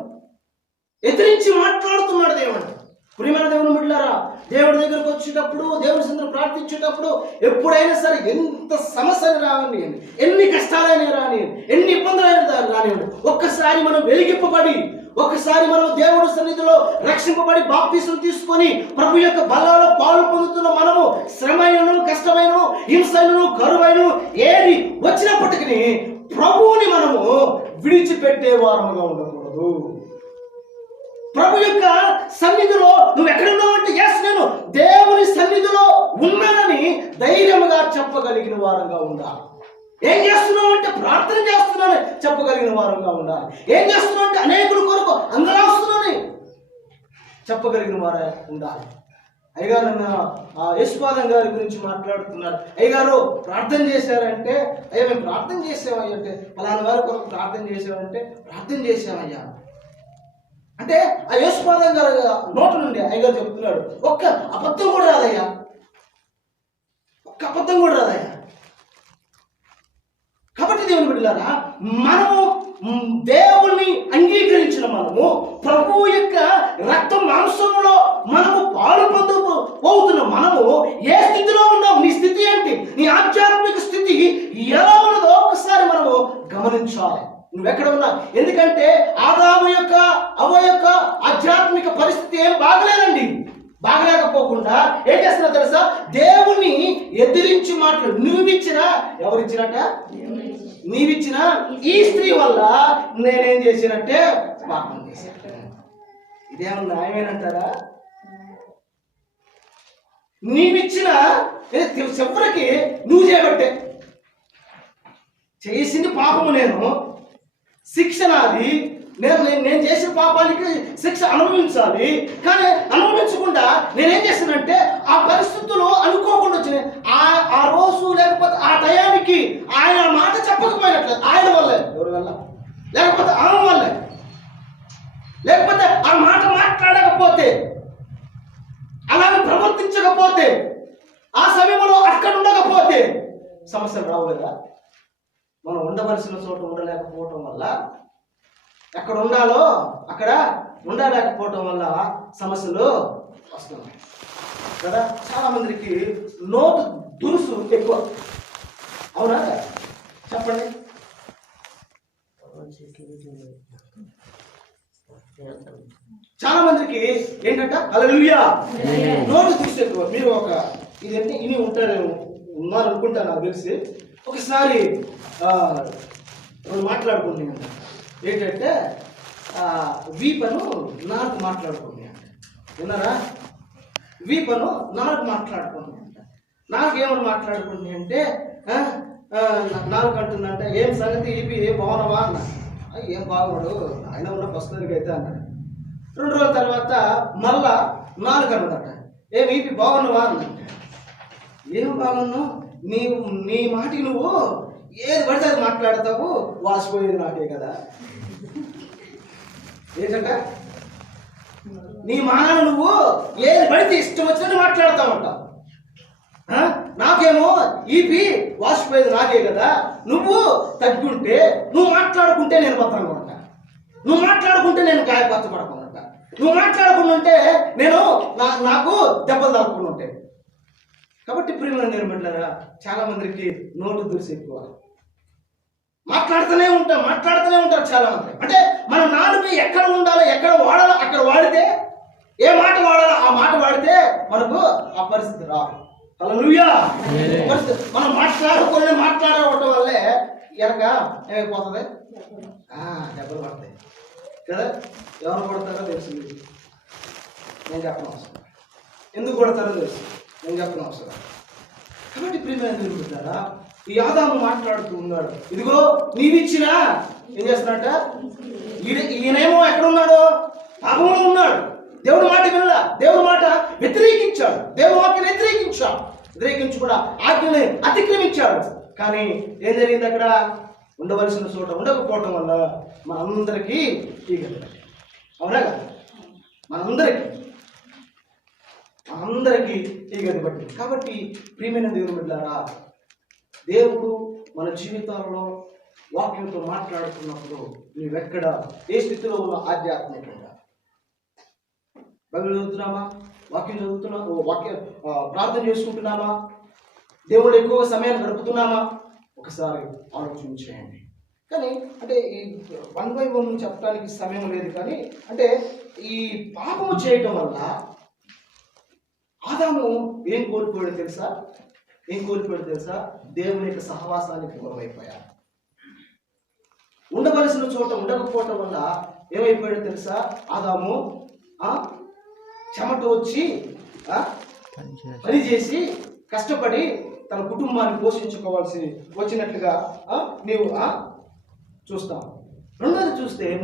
ఎదిరించి మాట్లాడుతున్నాడు దేవుడిని. ప్రియమైన దేవుని బిడ్డలారా, దేవుడి దగ్గరకు వచ్చేటప్పుడు, దేవుని సన్నిధిలో ప్రార్థించేటప్పుడు ఎప్పుడైనా సరే ఎంత సమస్యలు రానివ్వండి, ఎన్ని కష్టాలైనా రానివ్వండి, ఎన్ని ఇబ్బందులైనా రానివ్వండి, ఒక్కసారి మనం వెలిగింపబడి, ఒకసారి మనం దేవుడి సన్నిధిలో రక్షింపబడి బాప్తిసం తీసుకొని ప్రభు యొక్క బలాల్లో పాలు పొందుతున్న మనము శ్రమైనను, కష్టమైనను, హింసైనను, కరువైనను ఏది వచ్చినప్పటికీ ప్రభువుని మనము విడిచిపెట్టే వారముగా ఉండకూడదు. ప్రభు యొక్క సన్నిధిలో నువ్వు ఎక్కడున్నావు అంటే, ఎస్ నేను దేవుని సన్నిధిలో ఉన్నానని ధైర్యంగా చెప్పగలిగిన వారంగా ఉండాలి. ఏం చేస్తున్నావు అంటే ప్రార్థన చేస్తున్నానని చెప్పగలిగిన వారంగా ఉండాలి. ఏం చేస్తున్నావు అంటే అనేకుల కొరకు అందరాస్తున్నానని చెప్పగలిగిన వారే ఉండాలి. అయ్యగారు యేసుపాదం గారి గురించి మాట్లాడుతున్నారు. అయ్యగారు ప్రార్థన చేశారంటే, అయ్యా మేము ప్రార్థన చేసామయ్యా అంటే, పలానా వారి కొరకు ప్రార్థన చేసామంటే ప్రార్థన చేసామయ్యా అంటే, ఆ యేసుపాదం గారు నోటు నుండి అయ్యగారు చెప్తున్నాడు, ఒక్క అబద్ధం కూడా రాదయ్యా, ఒక్క అబద్ధం కూడా రాదయ్యా. కాబట్టి దేవుని బిడ్డలారా, మనము దేవుణ్ణి అంగీకరించిన మనము ప్రభువు యొక్క రక్త మాంసంలో మనము పాలు పొందబోతున్న మనము ఏ స్థితిలో ఉన్నావు? నీ స్థితి ఏంటి? నీ ఆధ్యాత్మిక స్థితి ఎలా ఉన్నదో ఒకసారి మనము గమనించాలి. నువ్వెక్కడ ఉన్నా? ఎందుకంటే ఆదాము యొక్క అవ్వ యొక్క ఆధ్యాత్మిక పరిస్థితి ఏం బాగలేదండి. బాగలేకపోకుండా ఏం చేస్తున్నా తెలుసా? దేవుణ్ణి ఎదిరించి మాట్లాడు. ఎవరిచ్చినట్ట? నీవిచ్చిన ఈ స్త్రీ వల్ల నేనేం చేసినట్టే పాపం చేశాను. ఇదేమన్నా న్యాయమేనంటారా? నీవిచ్చిన చివరికి నువ్వు చేయబట్టే చేసింది పాపము, నేను శిక్ష నాది, నేను చేసిన పాపానికి శిక్ష అనుభవించాలి. కానీ అనుభవించకుండా నేనేం చేస్తానంటే ఆ పరిస్థితులు అనుకోకుండా వచ్చినాయి. ఆ రోజు లేకపోతే ఆ టయానికి ఆయన మాట చెప్పకపోయినట్లేదు, ఆయన వల్లే, ఎవరి వల్ల? లేకపోతే ఆమె వల్లే, లేకపోతే ఆ మాట మాట్లాడకపోతే, అలాగే ప్రవర్తించకపోతే, ఆ సమయంలో అక్కడ ఉండకపోతే సమస్యలు రావు కదా. మనం ఉండవలసిన చోట ఉండలేకపోవటం వల్ల, ఎక్కడ ఉండాలో అక్కడ ఉండలేకపోవటం వల్ల సమస్యలు వస్తున్నాయి కదా. చాలా మందికి నోటు దురుసు ఎక్కువ, అవునా? చెప్పండి. చాలా మందికి ఏంటంటే హల్లెలూయా, నోటు దురుసు ఎక్కువ. మీరు ఇదంటే ఇని ఉన్నారనుకుంటా నాకు తెలిసి. ఒకసారి మాట్లాడుకుంటున్నాను ఏంటంటే వీపను నాకు మాట్లాడుకున్నాను. విన్నారా? వీపను నాకు మాట్లాడుకున్నాను. నాకేమని మాట్లాడుకుంది అంటే, నాకు అంటుందంటే, ఏం సంగతి ఈపి బాగున్నావా అన్న. ఏం బాగున్నాడు ఆయన ఉన్న ప్రస్తుతానికి అయితే అన్నాడు. 2 రోజుల తర్వాత మళ్ళా నాలుగు అన్నదట, ఏం ఈపి బాగున్నావా అన్నంట. ఏం బాగున్నావు? నీ మాటికి నువ్వు ఏది పడితే అది మాట్లాడతావు, వాసిపోయేది నాకే కదా. ఏంటంట? నీ మాట నువ్వు ఏది పడితే ఇష్టం వచ్చినట్టు మాట్లాడతావంట. నాకేమో ఈపి వాసిపోయేది నాకే కదా. నువ్వు తగ్గుంటే, నువ్వు మాట్లాడుకుంటే నేను భద్రంగా ఉంటా, నువ్వు మాట్లాడుకుంటే నేను గాయపరచబడకుండా ఉంటా. నువ్వు మాట్లాడకుండా ఉంటే నేను నాకు దెబ్బలు తగ్గకుండా ఉంటాయి. కాబట్టి ప్రియమైన నేను బిడ్డలారా, చాలా మందికి నోటు దురుసు ఎక్కువ. మాట్లాడుతూనే ఉంటారు చాలా మంది. అంటే మన నాలుగు ఎక్కడ ఉండాలో, ఎక్కడ వాడాలో అక్కడ వాడితే, ఏ మాట వాడాలో ఆ మాట వాడితే మనకు ఆ పరిస్థితి రాదు. హల్లెలూయా. పరిస్థితి మనం మాట్లాడవటం వల్లే వెనక ఏమైపోతుంది, దెబ్బలు పడతాయి కదా. ఎవరు కొడతారో తెలిసింది, నేను చెప్పడం అవసరం. ఎందుకు కొడతారో తెలుసు, నేను చెప్పడం అవసరం. కాబట్టి ప్రియమైన దేవుడా, ఈ ఆదాము మాట్లాడుతూ ఉన్నాడు, ఇదిగో నీవిచ్చినా ఏం చేస్తున్నట్ట, ఈయనేమో ఎక్కడ ఉన్నాడు, పాపంలో ఉన్నాడు. దేవుడు మాట వినలా, దేవుడు మాట వ్యతిరేకించాడు, దేవుడు వాక్యాన్ని వ్యతిరేకించి కూడా ఆజ్ఞని అతిక్రమించాడు. కానీ ఏం జరిగింది, అక్కడ ఉండవలసిన చోట ఉండకపోవటం వల్ల మనందరికీ ఈ గతి. అవునా కదా, మనందరికీ ఈ గతి పట్టింది. కాబట్టి ప్రియమైన దేవుని బిడ్డలారా, దేవుడు మన జీవితాలలో వాక్యంతో మాట్లాడుతున్నప్పుడు నీవెక్కడ ఏ స్థితిలో ఉన్న ఆధ్యాత్మికంగా బైబిల్ చదువుతున్నామా, వాక్యం ప్రార్థన చేసుకుంటున్నామా, దేవుడు ఎక్కువగా సమయాన్ని గడుపుతున్నామా, ఒకసారి ఆలోచన చేయండి. కానీ అంటే ఈ 1 by 1 చెప్పడానికి సమయం లేదు. కానీ అంటే ఈ పాపము చేయటం వల్ల ఆదాము ఏం కోల్పోయాడు తెలుసా? దేవుని యొక్క సహవాసానికి దూరం అయిపోయాడు. ఉండవలసిన చోట ఉండకపోవటం వల్ల ఏమైపోయాడో తెలుసా? ఆదాము చెమట వచ్చి పని చేసి కష్టపడి తన కుటుంబాన్ని పోషించుకోవాల్సి వచ్చినట్లుగా నీవు చూస్తాం.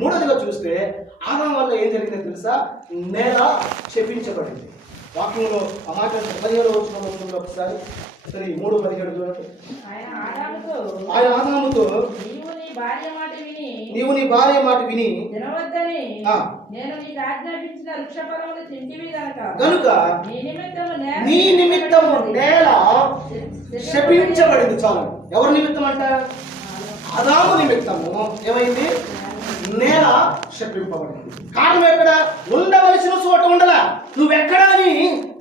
మూడోదిగా చూస్తే ఆదాము వల్ల ఏం జరిగిందో తెలుసా? నేల శపించబడింది. వాక్యంలో ఆ మాట 17వ వచనంలో ఒకసారి 3:17 చూడండి. ఆయన ఆదాముతో నీవు నీ భార్య మాట విని గనుక నీ నిమిత్తము నేల శపించబడింది. చాలు. ఎవరి నిమిత్తం అంట? ఆదాము నిమిత్తము ఏమైంది? నేల శపింపబడింది. కారణం ఎక్కడ? ఉండవలసిన చోట ఉండలా. నువ్వెక్కడా అని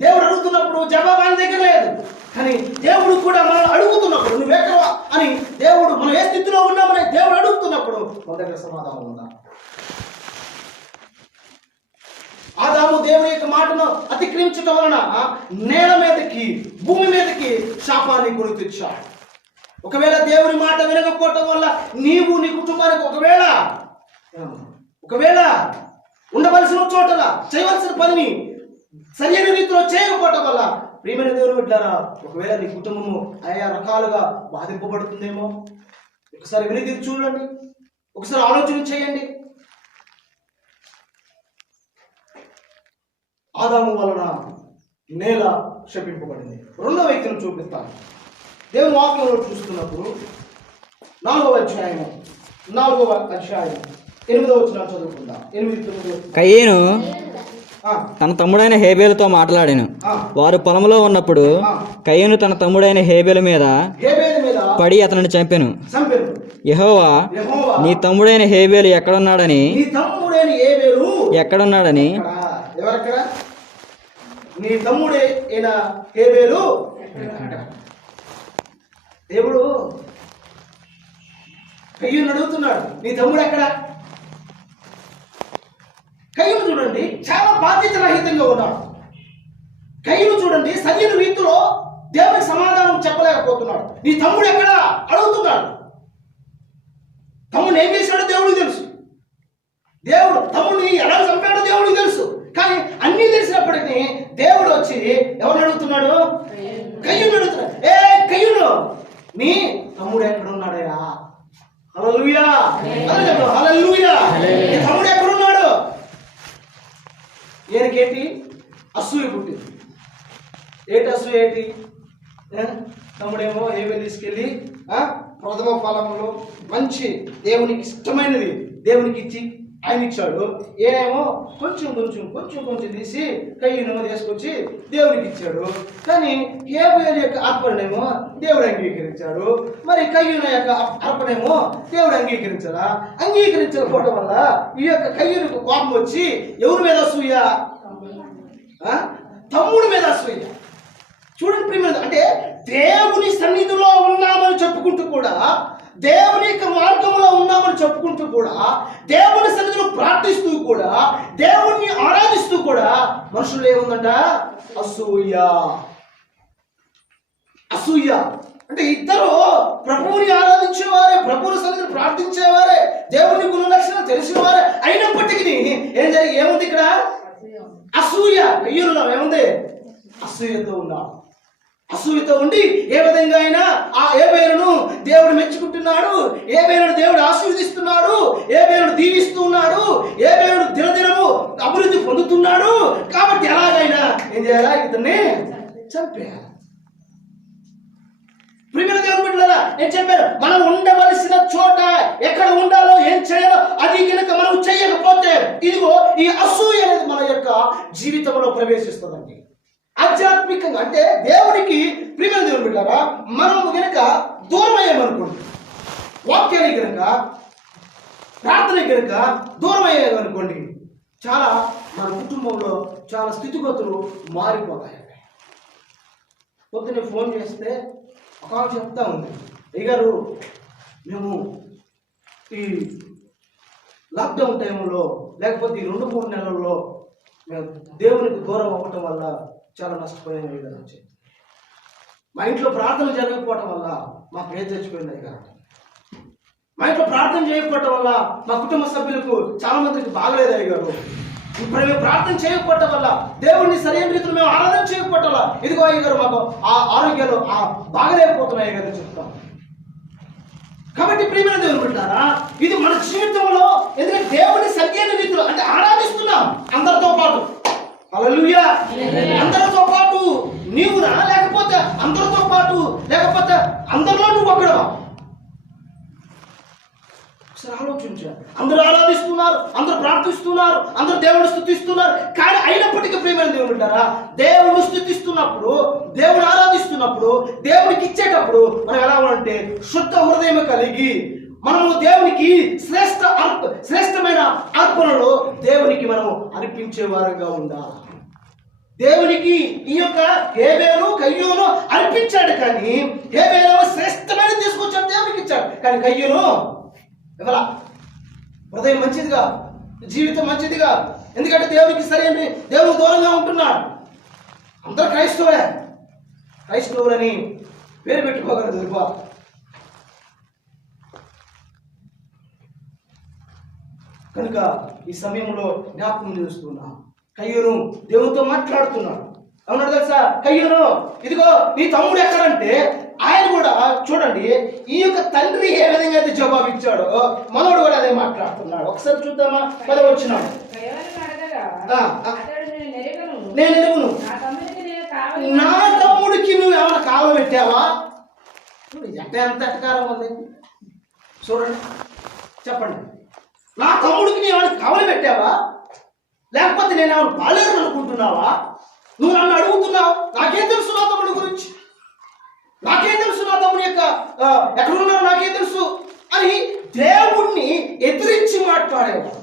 దేవుడు అడుగుతున్నప్పుడు జవాబు ఆయన దగ్గర లేదు. కానీ దేవుడు కూడా మనం అడుగుతున్నప్పుడు నువ్వెక్కడ అని దేవుడు, మనం ఏ స్థితిలో ఉన్నామని దేవుడు అడుగుతున్నప్పుడు మన దగ్గర సమాధానం ఉందా? ఆదాము దేవుని యొక్క మాటను అతిక్రమించటం వలన నేల మీదకి, భూమి మీదకి శాపాన్ని కొని తెచ్చాడు. ఒకవేళ దేవుని మాట వినకపోవటం వల్ల నీవు నీ కుటుంబానికి ఒకవేళ ఉండవలసిన చోటలా చేయవలసిన పనిని సరైన రీతిలో చేయకపోవటం వల్ల ప్రియమైన దేవుని బిడ్డలారా, ఒకవేళ నీ కుటుంబము ఆయా రకాలుగా బాధింపబడుతుందేమో. ఒకసారి విని చూడండి, ఒకసారి ఆలోచన చేయండి. ఆదాము వలన నేల శపింపబడింది. రెండో వ్యక్తిని చూపిస్తాను. దేవుని వాక్యంలో చూస్తున్నప్పుడు 4వ అధ్యాయం 8వ వచనం చదువుకుందాం. 8-9. కయ్యేను తన తమ్ముడైన హేబేలుతో మాట్లాడాను. వారు పొలంలో ఉన్నప్పుడు కయ్యేను తన తమ్ముడైన హేబేలు మీద పడి అతనిని చంపెను. యెహోవా నీ తమ్ముడైన హేబేలు ఎక్కడున్నాడని నీ తమ్ముడైన హేబేలు దేవుడు కయ్యూను అడుగుతున్నాడు, నీ తమ్ముడు ఎక్కడ? కయ్యూను చూడండి, చాలా బాధ్యత రహితంగా ఉన్నాడు. కయ్యూను చూడండి, సరైన రీతిలో దేవునికి సమాధానం చెప్పలేకపోతున్నాడు. నీ తమ్ముడు ఎక్కడ అడుగుతున్నాడు. తమ్ముడు ఏం చేశాడో దేవుడికి తెలుసు. తమ్ముడిని ఎలా చంపాడో దేవుడికి తెలుసు. కానీ అన్నీ తెలిసినప్పటికీ దేవుడు వచ్చి ఎవరిని అడుగుతున్నాడు? కయ్యూను అడుగుతున్నాడు. కయ్యూను, నీ తమ్ముడు ఎక్కడున్నాడయా? హల్లెలూయా, హల్లెలూయా. నీ తమ్ముడు ఎక్కడున్నాడు? ఈయనకేంటి? అసూయ పుట్టింది. అసూయ ఏంటి? తమ్ముడేమో ఏమీ తీసుకెళ్ళి ప్రథమ ఫలములో మంచి దేవునికి ఇష్టమైనది దేవునికి ఇచ్చి ఆయన ఇచ్చాడు. ఏనేమో కొంచెం తీసి కయ్యూనేమో తీసుకొచ్చి దేవునికి ఇచ్చాడు. కానీ హేబేలు యొక్క అర్పణేమో దేవుడు అంగీకరించాడు. మరి కయ్యూను యొక్క అర్పణేమో దేవుడు అంగీకరించాడా? అంగీకరించకపోవడం వల్ల ఈ యొక్క కయ్యూనుకు కోపం వచ్చి ఎవరి మీద అసూయ? తమ్ముడి మీద అసూయ. చూడండి ప్రియమైన, అంటే దేవుని సన్నిధిలో ఉన్నామని చెప్పుకుంటూ కూడా, దేవుని యొక్క మార్గంలో ఉన్నామని చెప్పుకుంటూ కూడా, దేవుని సన్నిధిలో ప్రార్థిస్తూ కూడా, దేవుణ్ణి ఆరాధిస్తూ కూడా మనుషులు ఏముందంట? అసూయ. అంటే ఇద్దరు ప్రభువుని ఆరాధించేవారే, ప్రభువుని సన్నిధిలో ప్రార్థించేవారే, దేవుని గుణలక్షణాలు తెలిసిన వారే అయినప్పటికీ ఏముంది ఇక్కడ? అసూయ. అయ్యూలో ఏముంది? అసూయతో ఉన్నాం. అసూయతో ఉండి ఏ విధంగా అయినా ఆ ఏబేలును దేవుడు మెచ్చుకుంటున్నాడు, ఏబేలును దేవుడు ఆశీర్వదిస్తున్నాడు, ఏబేలును దీవిస్తున్నాడు, ఏబేలును దినదినము అభివృద్ధి పొందుతున్నాడు. కాబట్టి ఎలాగైనా ఏం చేయాలా? ఇతన్ని చంపేయాలి. ప్రియమైన దేవుని బిడ్డలారా, నేను చెప్పాను, మనం ఉండవలసిన చోట ఎక్కడ ఉండాలో, ఏం చేయాలో అది కనుక మనం చేయకపోతే ఇదిగో ఈ అసూయ అనేది మన యొక్క జీవితంలో ప్రవేశిస్తుందండి. ఆధ్యాత్మికంగా అంటే దేవునికి, ప్రియమైన దేవుని బిడ్డలారా, మనం కనుక దూరం అయ్యామనుకోండి, వాక్యానికి కనుక, ప్రార్థనకి కనుక దూరం అయ్యామనుకోండి, చాలా మన కుటుంబంలో చాలా స్థితిగతులు మారిపోతాయండి. పొద్దున్నే ఫోన్ చేస్తే ఒక ఆమె చెప్తా ఉంది, అయ్యగారు మేము ఈ లాక్డౌన్ టైంలో లేకపోతే ఈ 2-3 నెలల్లో మేము దేవునికి దూరం అవ్వటం వల్ల చాలా నష్టపోయాం అయ్యగారు అని చెప్పి, మా ఇంట్లో ప్రార్థన జరగకపోవటం వల్ల మా పేరు తెచ్చిపోయింది అయ్యగారు, మా ఇంట్లో ప్రార్థన చేయకపోవటం వల్ల మా కుటుంబ సభ్యులకు చాలా మందికి బాగలేదు అయ్యగారు, ఇప్పుడు మేము ప్రార్థన చేయకపోవటం వల్ల, దేవుడిని సరైన రీతిలో మేము ఆరాధన చేయకపోవటం వల్ల ఇదిగో అయ్యగారు మాకు ఆ ఆరోగ్యాలు బాగలేకపోతున్నాయి కదా చెప్తాం. కాబట్టి ప్రియమైన దేవుని బిడ్డలారా, ఇది మన జీవితంలో ఎందుకంటే దేవుని సరైన రీతిలో అంటే ఆరాధిస్తున్నాం అందరితో పాటు. హల్లెలూయా. అందరితో పాటు నీవురా, లేకపోతే అందరితో పాటు, లేకపోతే అందరిలో నువ్వు ఒక్కడవా? ఒకసారి ఆలోచించారు. అందరూ ఆరాధిస్తున్నారు, అందరూ ప్రార్థిస్తున్నారు, అందరూ దేవుని స్తుతిస్తున్నారు. కానీ అయినప్పటికీ ప్రియమైన దేవుడు ఉంటారా, దేవుని స్తుతిస్తున్నప్పుడు, దేవుని ఆరాధిస్తున్నప్పుడు, దేవునికి ఇచ్చేటప్పుడు మనం ఎలా ఉంటే శుద్ధ హృదయం కలిగి మనము దేవునికి శ్రేష్టమైన అర్పణలో దేవునికి మనము అర్పించే వారంగా ఉండాలి. దేవునికి ఈ యొక్క హేబేలు కయ్యూను అర్పించాడు, కానీ హేబేలు శ్రేష్టమైన తీసుకొచ్చాడు, దేవునికి ఇచ్చాడు. కానీ కయ్యూను ఇవ్వాల. హృదయం మంచిదిగా, జీవితం మంచిదిగా, ఎందుకంటే దేవునికి సరైన దేవునికి దూరంగా ఉంటున్నాడు. అందరూ క్రైస్తవులని పేరు పెట్టుకోగలదు. కనుక ఈ సమయంలో జ్ఞాపకం చేస్తున్నా, కయ్యూను దేవునితో మాట్లాడుతున్నాడు. అవునాడు తెలుసా? కయ్యూను, ఇదిగో నీ తమ్ముడు ఎక్కడంటే ఆయన కూడా చూడండి, ఈ యొక్క తండ్రి ఏ విధంగా అయితే జవాబు ఇచ్చాడో మనోడు కూడా అదే మాట్లాడుతున్నాడు. ఒకసారి చూద్దామా? 10వ వచనం. నేను ఎరుగును, నా తమ్ముడికి నువ్వు ఏమైనా కావలు పెట్టావా? ఎంత ఎట్టకారం ఉంది చూడండి. చెప్పండి, నా తమ్ముడికి నేను ఏమైనా కావలు పెట్టావా? లేకపోతే నేను ఏమైనా బాలేరు అనుకుంటున్నావా? నువ్వు నన్ను అడుగుతున్నావు. నాకేం తెలుసు నా తమ్ముడి గురించి, నాకేం తెలుసు నా తమ్ముడి యొక్క ఎక్కడున్నావు నాకేం తెలుసు అని దేవుణ్ణి ఎదిరించి మాట్లాడేవాడు.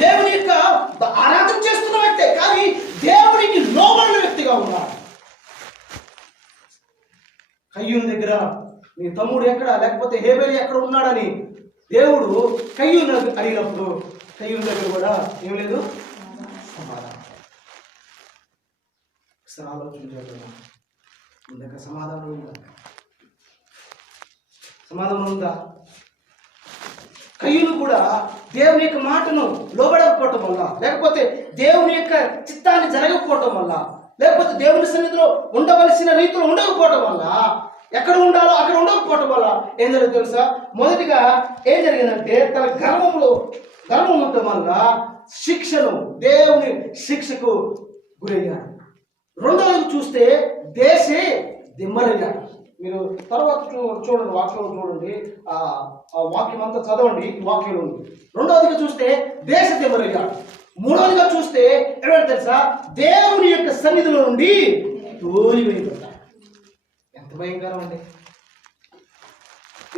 దేవుని యొక్క ఆరాధన చేస్తున్న వ్యక్తే, కానీ దేవునికి లోబడిన వ్యక్తిగా ఉన్నాడు. కయ్యూను దగ్గర నీ తమ్ముడు ఎక్కడ, లేకపోతే హేబేలు ఎక్కడ ఉన్నాడని దేవుడు కయ్యూను అడిగినప్పుడు కయ్యూను దగ్గర కూడా ఏం లేదు సమాధానం. ఒకసారి ఆలోచించాలి, దగ్గర సమాధానం ఉందా? సమాధానం ఉందా? కయ్యూను కూడా దేవుని యొక్క మాటను లోబడకపోవటం వల్ల, లేకపోతే దేవుని యొక్క చిత్తాన్ని జరగకపోవటం వల్ల, లేకపోతే దేవుని సన్నిధిలో ఉండవలసిన రీతిలో ఉండకపోవటం వల్ల, ఎక్కడ ఉండాలో అక్కడ ఉండకపోవటం వల్ల ఏం జరిగింది తెలుసా? మొదటిగా ఏం జరిగిందంటే తన గర్వం ఉండటం వల్ల దేవుని శిక్షకు గురయ్యాడు. రెండవది చూస్తే దేశే దిమ్మరయ్యాడు. మీరు తర్వాత చూడండి, వాక్యంలో చూడండి, ఆ వాక్యం అంతా చదవండి. ఈ వాక్యంలో ఉంది. రెండవదిగా చూస్తే దేశ తెమరయ్యాడు. మూడవదిగా చూస్తే ఏమంటే తెలుసా, దేవుని యొక్క సన్నిధిలో నుండి తోలి వెళ్ళిపోతాడు. ఎంత భయంకరం అండి!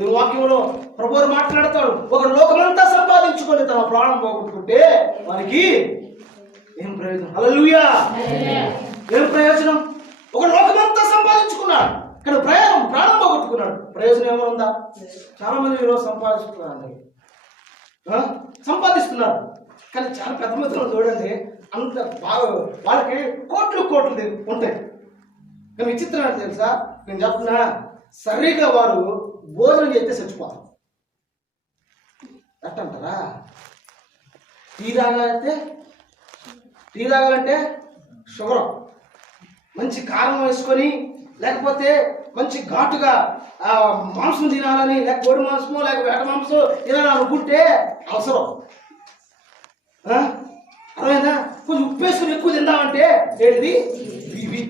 ఈ వాక్యంలో ప్రభువు మాట్లాడతాడు, ఒక లోకమంతా సంపాదించుకొని తన ప్రాణం పోగొట్టుకుంటే వారికి ఏం ప్రయోజనం? హల్లెలూయా! ఏం ప్రయోజనం? ఒక లోకమంతా సంపాదించుకున్నాడు కానీ ప్రాణం పోగొట్టుకున్నాడు. ప్రయోజనం ఏమైనా ఉందా? చాలా మంది ఈరోజు సంపాదిస్తున్నారు కానీ చాలా పెద్ద మొత్తంలో చూడండి, అంత బాగా వాళ్ళకి కోట్లు ఉంటాయి. కానీ విచిత్రం అంటే తెలుసా, నేను చెప్తున్నా, సరిగా వారు భోజనం చేస్తే చచ్చిపోతారు. ఎట్టంటారా? టీ తాగాలంటే షుగర్, మంచి కారం వేసుకొని, లేకపోతే మంచి ఘాటుగా మాంసం తినాలని, లేక కోడి మాంసమో లేక వేట మాంసం తినాలని అనుకుంటే అవసరం. అర్థమైందా? కొంచెం ఉప్పు వేసుకొని ఎక్కువ తిందామంటే ఏంటిది? బీబీ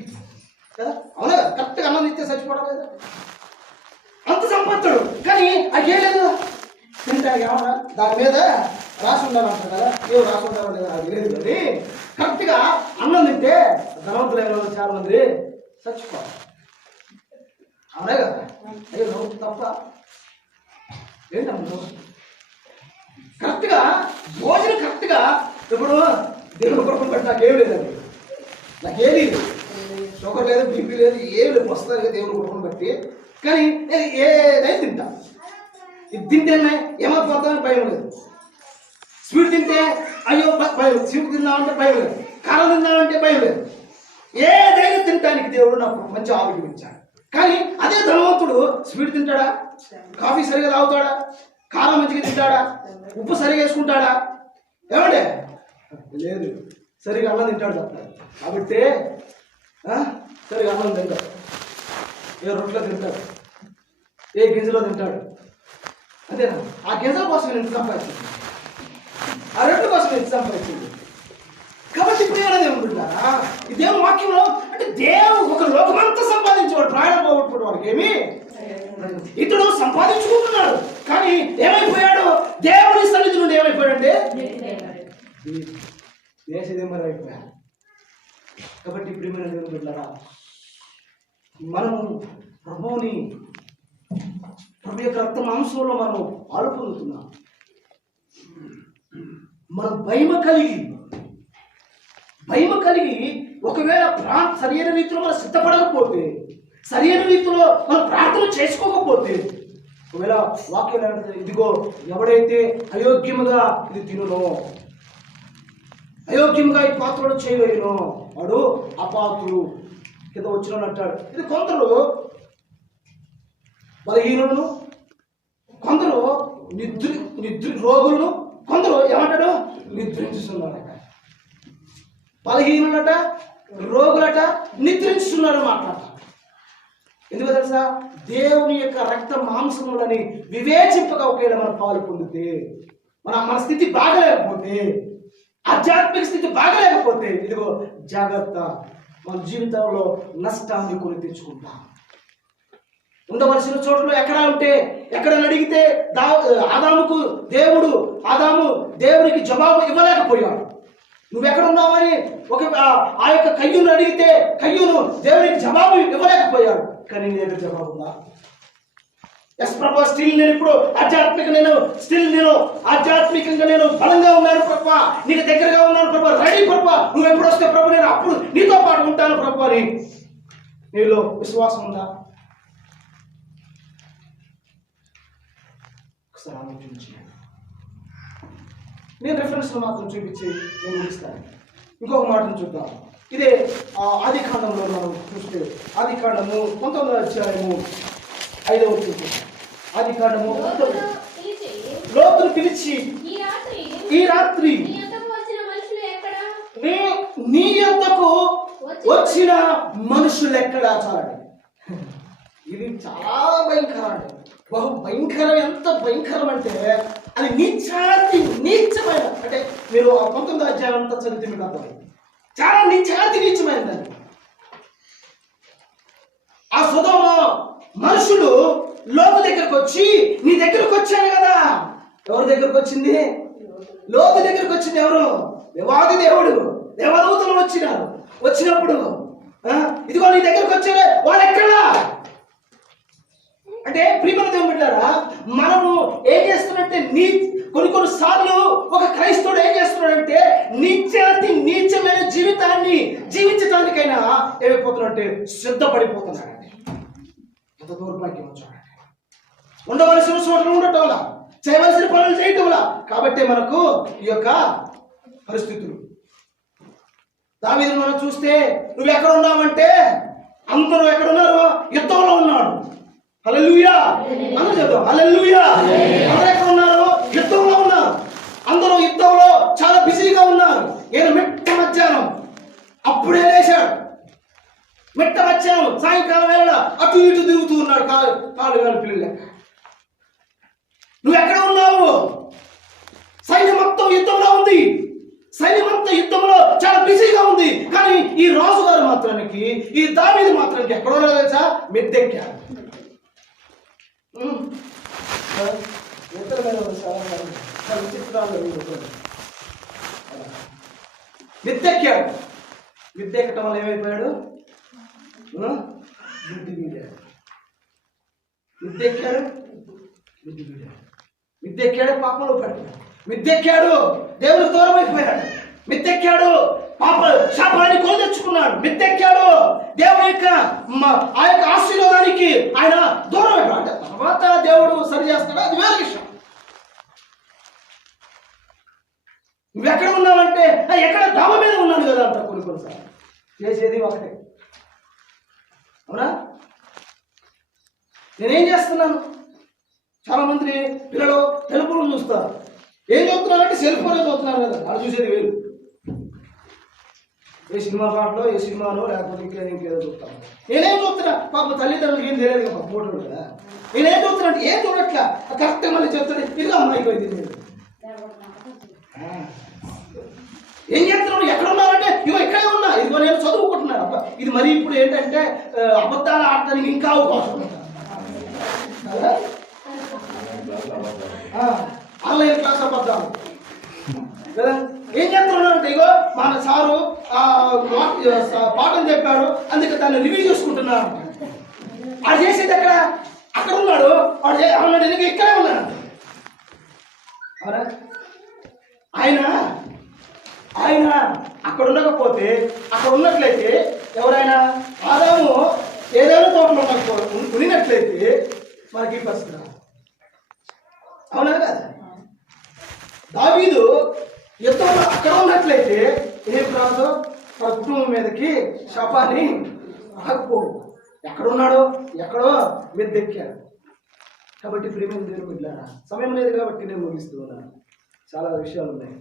కదా. అవునా? కరెక్ట్గా అన్నం తింటే చచ్చిపోవడం లేదా? అంత సంపత్తుడు కానీ అది ఏం లేదు, తింటాడు. ఏమన్నా దాని మీద రాసి ఉండాలంటారు కదా, ఏం రాసి ఉండాలో లేదా అది లేదు. కానీ కరెక్ట్గా అన్నం తింటే ధనవంతులు ఏమైనా చాలా మంది చచ్చిపోవాలి. అవునే కదా? అయ్యో నువ్వు తప్ప ఏంటమ్మ? కరెక్ట్గా భోజనం కరెక్ట్గా ఇప్పుడు దేవుని కొరకు బట్టి నాకేం లేదండి, నాకేది షుగర్ లేదు, బీపీ లేదు, ఏమి లేదు, వస్తుంది దేవుని కొరకు బట్టి. కానీ నేను ఏదైనా తింటా. ఇది తింటేనే ఏమైపోతామని భయం లేదు. స్వీట్ తింటే అయ్యో భయం, స్వీట్ తిందామంటే భయం లేదు, కారం తిందామంటే భయం లేదు. ఏదైనా తినడానికి దేవుడు నాకు మంచి ఆరోగ్యం ఇచ్చాడు. కానీ అదే ధనవంతుడు స్వీట్ తింటాడా? కాఫీ సరిగా తాగుతాడా? కారం మంచిగా తింటాడా? ఉప్పు సరిగా వేసుకుంటాడా? ఏమంటే లేదు. సరిగా అన్నం తింటాడు చెప్తాడు. కాబట్టి సరిగా అన్నం తింటాడు, ఏ రొట్టెలో తింటాడు, ఏ గింజలో తింటాడు. అంతేనా? ఆ గింజల కోసం నేను సంపాదించింది, ఆ రొట్టెల కోసం నేను సంపాదించింది. కాబట్టి ఇప్పుడు ఏమనుకుంటున్నారా, ఈ దేవుని వాక్యంలో అంటే దేవుడు ఒక లోకమంతా సంపాదించేవాడు, ప్రాణం పోగొట్టుకునే వాడికి ఏమి ఇతడు సంపాదించుకుంటున్నాడు కానీ ఏమైపోయాడు? దేవుని సన్నిధి నుండి ఏమైపోయాడంటే దేశదేమర అయిపోయాడు. కాబట్టి ఇప్పుడు ఏమైనా దేవుని బిడ్డలారా, మనము ప్రభు యొక్క రక్త మాంసంలో మనం పాలు పొందుతున్నాం. మనం భయమ కలిగి ఒకవేళ సరైన రీతిలో మనం సిద్ధపడకపోతే, సరైన రీతిలో మనం ప్రార్థన చేసుకోకపోతే, ఒకవేళ వాక్యం అంటే ఇదిగో ఎవడైతే అయోగ్యముగా ఇది తినునో, అయోగ్యముగా ఈ పాత్రలో చేయవేయను వాడు అపాత్రుడు కింద వచ్చిన అంటాడు. ఇది కొందరు బలహీనులను, కొందరు నిద్ర రోగులను, కొందరు ఏమంటాడు నిద్రించుతున్నారట. బలహీనులట, రోగులట, నిద్రించుతున్నారు మాట్లాడతారు. ఎందుకు తెలుసా? దేవుని యొక్క రక్త మాంసములని వివేచింపగా ఒకవేళ మనం పాలు పొందితే, మన స్థితి బాగలేకపోతే, ఆధ్యాత్మిక స్థితి బాగలేకపోతే, ఇదిగో జాగ్రత్త, మన జీవితంలో నష్టాన్ని కొని తెచ్చుకుంటాం. ఉండవలసిన చోట్ల ఎక్కడ ఉంటే, ఎక్కడని అడిగితే ఆదాము దేవునికి జవాబు ఇవ్వలేకపోయాడు. నువ్వెక్కడ ఉన్నావని ఆ యొక్క కయ్యూను అడిగితే కయ్యూను దేవునికి జవాబు ఇవ్వలేకపోయాడు. కానీ నీ దగ్గర జవాబు ఉందా? ఎస్ ప్రభా, స్టిల్ నేను ఇప్పుడు ఆధ్యాత్మికంగా నేను బలంగా ఉన్నాను ప్రభా, నీకు దగ్గరగా ఉన్నాను ప్రభా, రెడీ ప్రభా, నువ్వు ఎప్పుడు వస్తే ప్రభు నేను అప్పుడు నీతో పాటు ఉంటాను ప్రభు అని నీలో విశ్వాసం ఉందా? ఒకసారి ఆలోచించి, నేను రెఫరెన్స్ మాత్రం చూపించి నేను ముగిస్తాను. ఇంకొక మాటను చూద్దాం. ఇదే ఆది కాండంలో మనం చూస్తే, ఆది కాండము 19వ అధ్యాయము 5వ వచనం. ఆది కాండము లోతును పిలిచి, ఈ రాత్రి నీ యొద్దకు వచ్చిన మనుషులు ఎక్కడా? చాలండి, ఇది చాలా భయంకరం అండి, బహు భయంకరం. ఎంత భయంకరం అంటే అది నీచమైన, అంటే మీరు 19వ అధ్యాయం అంతా చదివితే మీకు అర్థమైంది. చాలా నీచమైందండి. ఆ సొదొమ మనుషులు లోతు దగ్గరకు వచ్చి, నీ దగ్గరకు వచ్చాను కదా. ఎవరి దగ్గరకు వచ్చింది? లోతు దగ్గరకు వచ్చింది. ఎవరు? దేవాది దేవుడు, దేవదూతలు వచ్చినారు. వచ్చినప్పుడు ఇదిగో నీ దగ్గరకు వచ్చారే, వాళ్ళు ఎక్కడా అంటే ప్రియమైన దేవుని బిడ్డలారా, మనము ఏం చేస్తున్నట్టే కొన్ని సార్లు ఒక క్రైస్తవుడు ఏం చేస్తున్నాడంటే నీచమైన జీవితాన్ని జీవించడానికైనా ఏమైపోతున్నట్టే సిద్ధపడిపోతున్నాడండి. ఎంత దౌర్భాగ్యం చూడండి. ఉండవలసిన చోట్ల ఉండటం వల్ల, చేయవలసిన పనులు చేయటం వల్ల కాబట్టి మనకు ఈ యొక్క పరిస్థితులు. దావీదు మనం చూస్తే, నువ్వు ఎక్కడ ఉన్నావంటే అందరూ ఎక్కడున్నారు? యుద్ధంలో ఉన్నాడు. హల్లెలూయా, అందరూ చెప్తాం హల్లెలూయా. అందరూ ఎక్కడ ఉన్నారు? యుద్ధంలో ఉన్నారు. అందరూ యుద్ధంలో చాలా బిజీగా ఉన్నారు. నేను మిట్ట మధ్యాహ్నం అప్పుడే లేచాడు. మిట్ట మధ్యాహ్నం సాయంకాలం వేళ అటు ఇటు తిరుగుతూ ఉన్నాడు, కాళ్ళు పిల్లలు. నువ్వు ఎక్కడ ఉన్నావు? సైన్యం మొత్తం యుద్ధంలో ఉంది. సైన్యం మొత్తం యుద్ధంలో చాలా బిజీగా ఉంది. కానీ ఈ రాజుగారు మాత్రానికి, ఈ దావీదు మాత్రానికి ఎక్కడో తెలుసా? మిద్దెక్కాడు. మిద్దెక్కాడు. మిద్దెక్కటం వల్ల ఏమైపోయాడు? మిద్దెక్కాడు, పాపంలో పడిపోయాడు. మిద్దెక్కాడు, దేవుడికి దూరం అయిపోయాడు. మిద్దెక్కాడు, పాప శాపాన్ని కొని తెచ్చుకున్నాడు. మిద్దెక్కాడు, దేవుడి యొక్క ఆ యొక్క ఆశీర్వాదానికి ఆయన దూరం అయిపోయాడు. తర్వాత దేవుడు సరి చేస్తాడు, అది వేరే విషయం. నువ్వు ఎక్కడ ఉన్నావంటే ఎక్కడ డాబా మీద ఉన్నాను కదా అంట. కొన్నిసార్లు చేసేది ఒకటే. అవునా? నేనేం చేస్తున్నాను? చాలా మంది పిల్లలు తెలుపులు చూస్తారు. ఏం చూస్తున్నారంటే సెల్ ఫోనే చూస్తున్నారు కదా, వాళ్ళు చూసేది వేరు. ఏ సినిమా పాటలో, ఏ సినిమాలో, లేకపోతే ఇంకేదో చూస్తాను. నేనేం చూస్తున్నా? పాప తల్లిదండ్రులకి ఏం తెలియదు కదా, ఫోటోలు కదా. నేనేం చూస్తున్నా అంటే ఏం చూడట్లా, కరెక్ట్గా మళ్ళీ చెప్తాను, ఇది అమ్మాయి పోయింది. ఏం చేస్తున్నావు? ఎక్కడ ఉన్నావంటే ఇగో ఇక్కడే ఉన్నా, ఇదిగో నేను చదువుకుంటున్నాను. అబ్బా ఇది మరి ఇప్పుడు ఏంటంటే అబద్ధాలు ఆడటానికి ఇంకా అవకాశం. ఆన్లైన్ క్లాస్ అబద్ధాలు కదా. ఏం చేస్తున్నాడు అంటే ఇగో మన సారు పాఠం చెప్పాడు, అందుకే దాన్ని రివ్యూ చేసుకుంటున్నాడు. అది చేసేది ఎక్కడ? అక్కడ ఉన్నాడు. వాడు ఎందుకు ఇక్కడే ఉన్నాడు. ఆయన అక్కడ ఉండకపోతే, అక్కడ ఉన్నట్లయితే ఎవరైనా ఆదాము ఏదైనా తోటలో ఉన్నట్లయితే మనకి ఈ పరిస్థితి. అవునా కదా? దావీదు యుద్ధంలో అక్కడ ఉన్నట్లయితే ఏం రాదు, తన కుటుంబం మీదకి శాపాన్ని రాకపోవు. ఎక్కడున్నాడో ఎక్కడో మిద్దెక్కాడు. కాబట్టి ప్రేమ దేవుని బిడ్డలారా, సమయం లేదు కాబట్టి నేను ముగిస్తూ ఉన్నాను. చాలా విషయాలు ఉన్నాయి.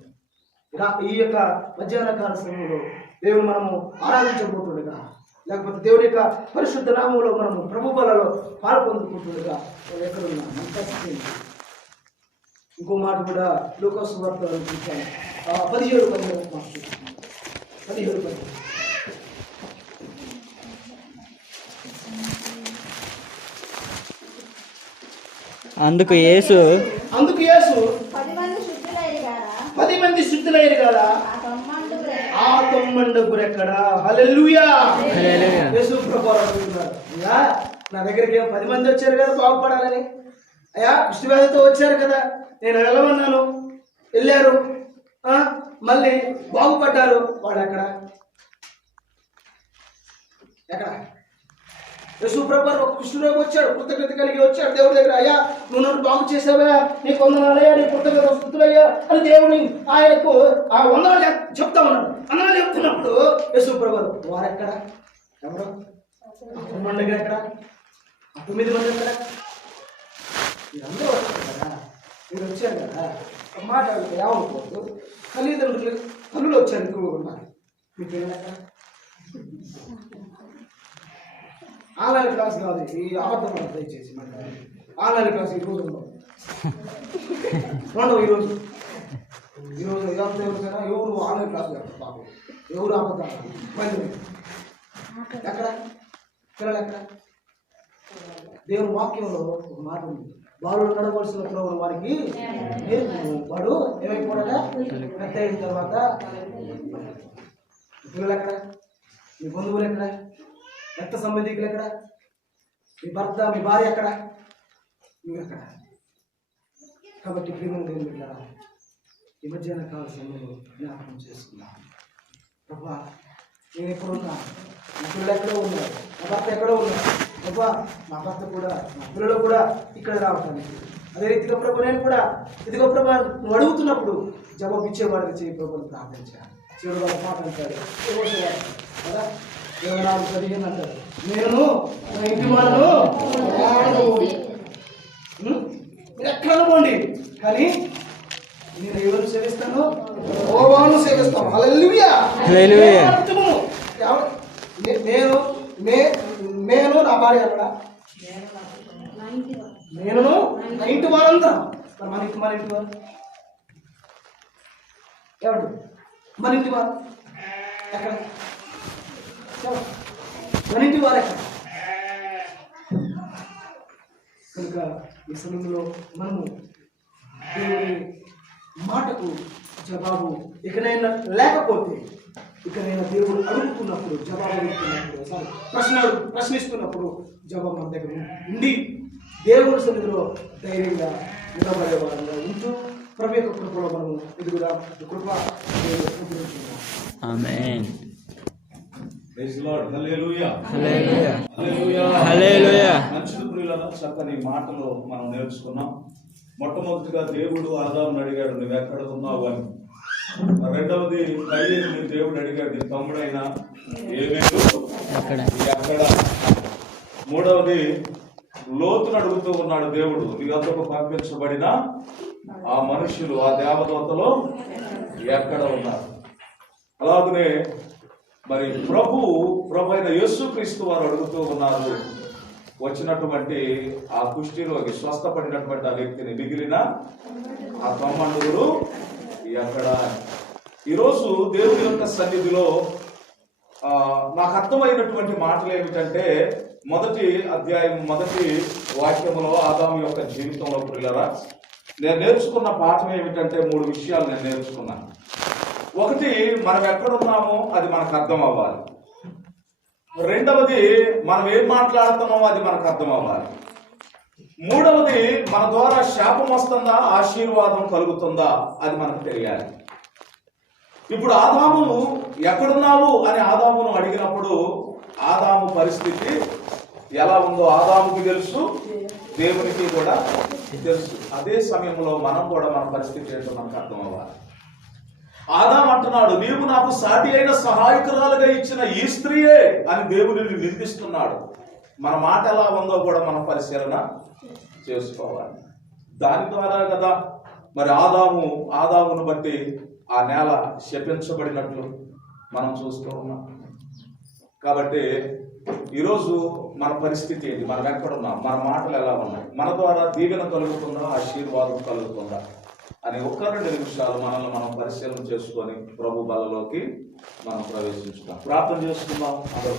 ఈ యొక్క మధ్యాహ్న కాల సమయంలో దేవుని మనము ఆరాధించబోతుండగా, లేకపోతే దేవుని యొక్క పరిశుద్ధ నామంలో మనము ప్రభు బలలో పాల్పొందుకుంటుండగా ఎక్కడున్నాం? ఇంకో మాట కూడా లూకాసు సువార్తలో చూశాను. 17:17 అందుకు యేసు 10 మంది శుద్ధులైరు కదా, ఆ తొమ్మండుగురు ఎక్కడ? హల్లెలూయా. యేసు ప్రభువు అంటున్నారు, నా దగ్గరికి 10 మంది వచ్చారు కదా బాగుపడాలని. అయ్యా కుష్ఠవ్యాధితో వచ్చారు కదా, నేను వెళ్ళమన్నాను, వెళ్ళారు, మళ్ళీ బాగుపడ్డారు. వాడు ఎక్కడ? యేసు ప్రభువు ఒక కుష్ఠరోగి వచ్చాడు, కృతజ్ఞత కలిగి వచ్చాడు దేవుడి దగ్గర. అయ్యా నువ్వు నన్ను బాగు చేసావా, నీకు వందనాలయ్యా, నీ కృతజ్ఞత స్తుతులయ్యా అని దేవుని ఆయనకు ఆ వందనాలు చెప్తా ఉన్నాడు. వందనాలు చెప్తున్నప్పుడు యేసు ప్రభువు వారెక్కడ? ఎవరు? 9 దగ్గర ఎక్కడ? 9 మంది ఎక్కడ? మీరందరూ వచ్చారు కదా, మీరు వచ్చారు కదా, మాట ఏమనుకోవద్దు. తల్లిదండ్రులు తల్లులు వచ్చారు ఎక్కువగా ఉన్నారు. మీ పిల్లలు ఎక్కడ? ఆన్లైన్ క్లాస్ కాదు, ఈ అబద్ధం దయచేసి ఆన్లైన్ క్లాస్ ఈరోజు ఉండవు. ఈరోజు ఇదంతా ఎవరికైనా ఎవరు ఆన్లైన్ క్లాస్ కాదు బాబు, ఎవరు అబద్ధాలు మళ్ళీ ఎక్కడ? పిల్లలు ఎక్కడ? దేవుని వాక్యంలో ఒక మాట ఉంది, బాలుడు నడవలసిన త్రోవను వారికి నేర్పుము, వాడు ఏమైపోడా పెద్ద అయిన తర్వాత. పిల్లలు ఎక్కడ, మీ బంధువులు ఎక్కడ, రక్త సంబంధికులు ఎక్కడ, మీ భర్త మీ భార్య ఎక్కడ, నువ్వు ఎక్కడ? కాబట్టి ప్రేమ దేవుని బిడ్డలారా, ఈ మధ్యాహ్న కాల సమయంలో జ్ఞాపకం చేసుకున్నాను. ప్రభా, నేను ఎక్కడున్నా, నా పిల్లలు ఎక్కడో ఉన్నారు, నా భర్త ఎక్కడో ఉన్నారు. ప్రభా, నా భర్త కూడా నా పిల్లలు కూడా ఇక్కడ రావటానికి, అదే రీతిగా ప్రభు నేను కూడా ఇదిగో ప్రభా నువ్వు అడుగుతున్నప్పుడు జవాబు ఇచ్చేవాడికి చేయి ప్రభుని ప్రార్థించాను. చివరి వాళ్ళ మాట అంటాడు కదా, 24:15 అంటారు, నేను నా ఇంటి వాళ్ళను మీరు ఎక్కడ పోండి కానీ నేను ఎవరు సేవిస్తాను, యెహోవాను సేవిస్తాను. హల్లెలూయా. నేను నా భార్య అక్కడ, నేను నా ఇంటి వారంతా. మన ఇంటి వారు ఎవరు? మన ఇంటి వారు ఎక్కడ? మన ఇంటి వారు ఎక్కడ? కనుక ఈ సమయంలో మనము దేవుని మాటకు జవాబు ఇకనైనా లేకపోతే, ఇకనైనా దేవుడు అడుగుతున్నప్పుడు జవాబు అడుగుతున్నప్పుడు, ప్రశ్నిస్తున్నప్పుడు జవాబు మన దగ్గర ఉండి దేవుడి సన్నిధిలో ధైర్యంగా నిలబడే వారంగా ఉంటూ ప్రభు యొక్క కృపలో మనము ఎదుగుదాం. కృప ఆమేన్. Praise lord. హల్లెలూయా. హల్లెలూయా. హల్లెలూయా. హల్లెలూయా. మంచి ప్రియులారా, చక్కని మాటలు మనం నేర్చుకున్నాం. మొట్టమొదటిగా దేవుడు ఆదాముని అడిగాడు, నువ్వు ఎక్కడ ఉన్నావు అని. రెండవది కయ్యని దేవుడు అడిగాడు, నీ తమ్ముడైనా ఏమేమి ఎక్కడ. మూడవది లోతును అడుగుతూ ఉన్నాడు దేవుడు, నీ వద్దకు పంపించబడిన ఆ మనుషులు, ఆ దేవదూతలు ఎక్కడ ఉన్నారు. అలాగనే మరి ప్రభు అయిన యేసుక్రీస్తు వారు అడుగుతూ ఉన్నారు, వచ్చినటువంటి ఆ కుష్ఠిరోగి స్వస్థపడినటువంటి ఆ వ్యక్తిని, మిగిలిన ఆ తమ్మండుగురు ఎక్కడ. ఈరోజు దేవుని యొక్క సన్నిధిలో నాకు అర్థమైనటువంటి మాటలు ఏమిటంటే, మొదటి అధ్యాయం మొదటి వాక్యములో ఆదాము యొక్క జీవితంలో ప్రియులారా నేను నేర్చుకున్న పాఠం ఏమిటంటే 3 విషయాలు నేను నేర్చుకున్నాను. ఒకటి, మనం ఎక్కడున్నామో అది మనకు అర్థం అవ్వాలి. రెండవది, మనం ఏం మాట్లాడుతున్నామో అది మనకు అర్థం అవ్వాలి. మూడవది, మన ద్వారా శాపం వస్తుందా ఆశీర్వాదం కలుగుతుందా అది మనకు తెలియాలి. ఇప్పుడు ఆదామును ఎక్కడున్నావు అని ఆదామును అడిగినప్పుడు ఆదాము పరిస్థితి ఎలా ఉందో ఆదాముకి తెలుసు, దేవునికి కూడా తెలుసు. అదే సమయంలో మనం కూడా మన పరిస్థితి ఏంటో మనకు అర్థం అవ్వాలి. ఆదాము అంటున్నాడు, నీవు నాకు సాటి అయిన సహాయకురాలుగా ఇచ్చిన ఈ స్త్రీయే అని దేవుడిని నిందిస్తున్నాడు. మన మాట ఎలా ఉందో కూడా మనం పరిశీలన చేసుకోవాలి. దాని ద్వారా కదా మరి ఆదామును బట్టి ఆ నేల శపించబడినట్లు మనం చూస్తూ ఉన్నాం. కాబట్టి ఈరోజు మన పరిస్థితి ఏంటి, మనం ఎక్కడున్నాం, మన మాటలు ఎలా ఉన్నాయి, మన ద్వారా దీవెన కలుగుతుందా ఆశీర్వాదం కలుగుతుందా అని 1-2 నిమిషాలు మనల్ని మనం పరిశీలన చేసుకొని ప్రభు బలలోకి మనం ప్రవేశించుతాం. ప్రార్థన చేసుకుందాం. అందరూ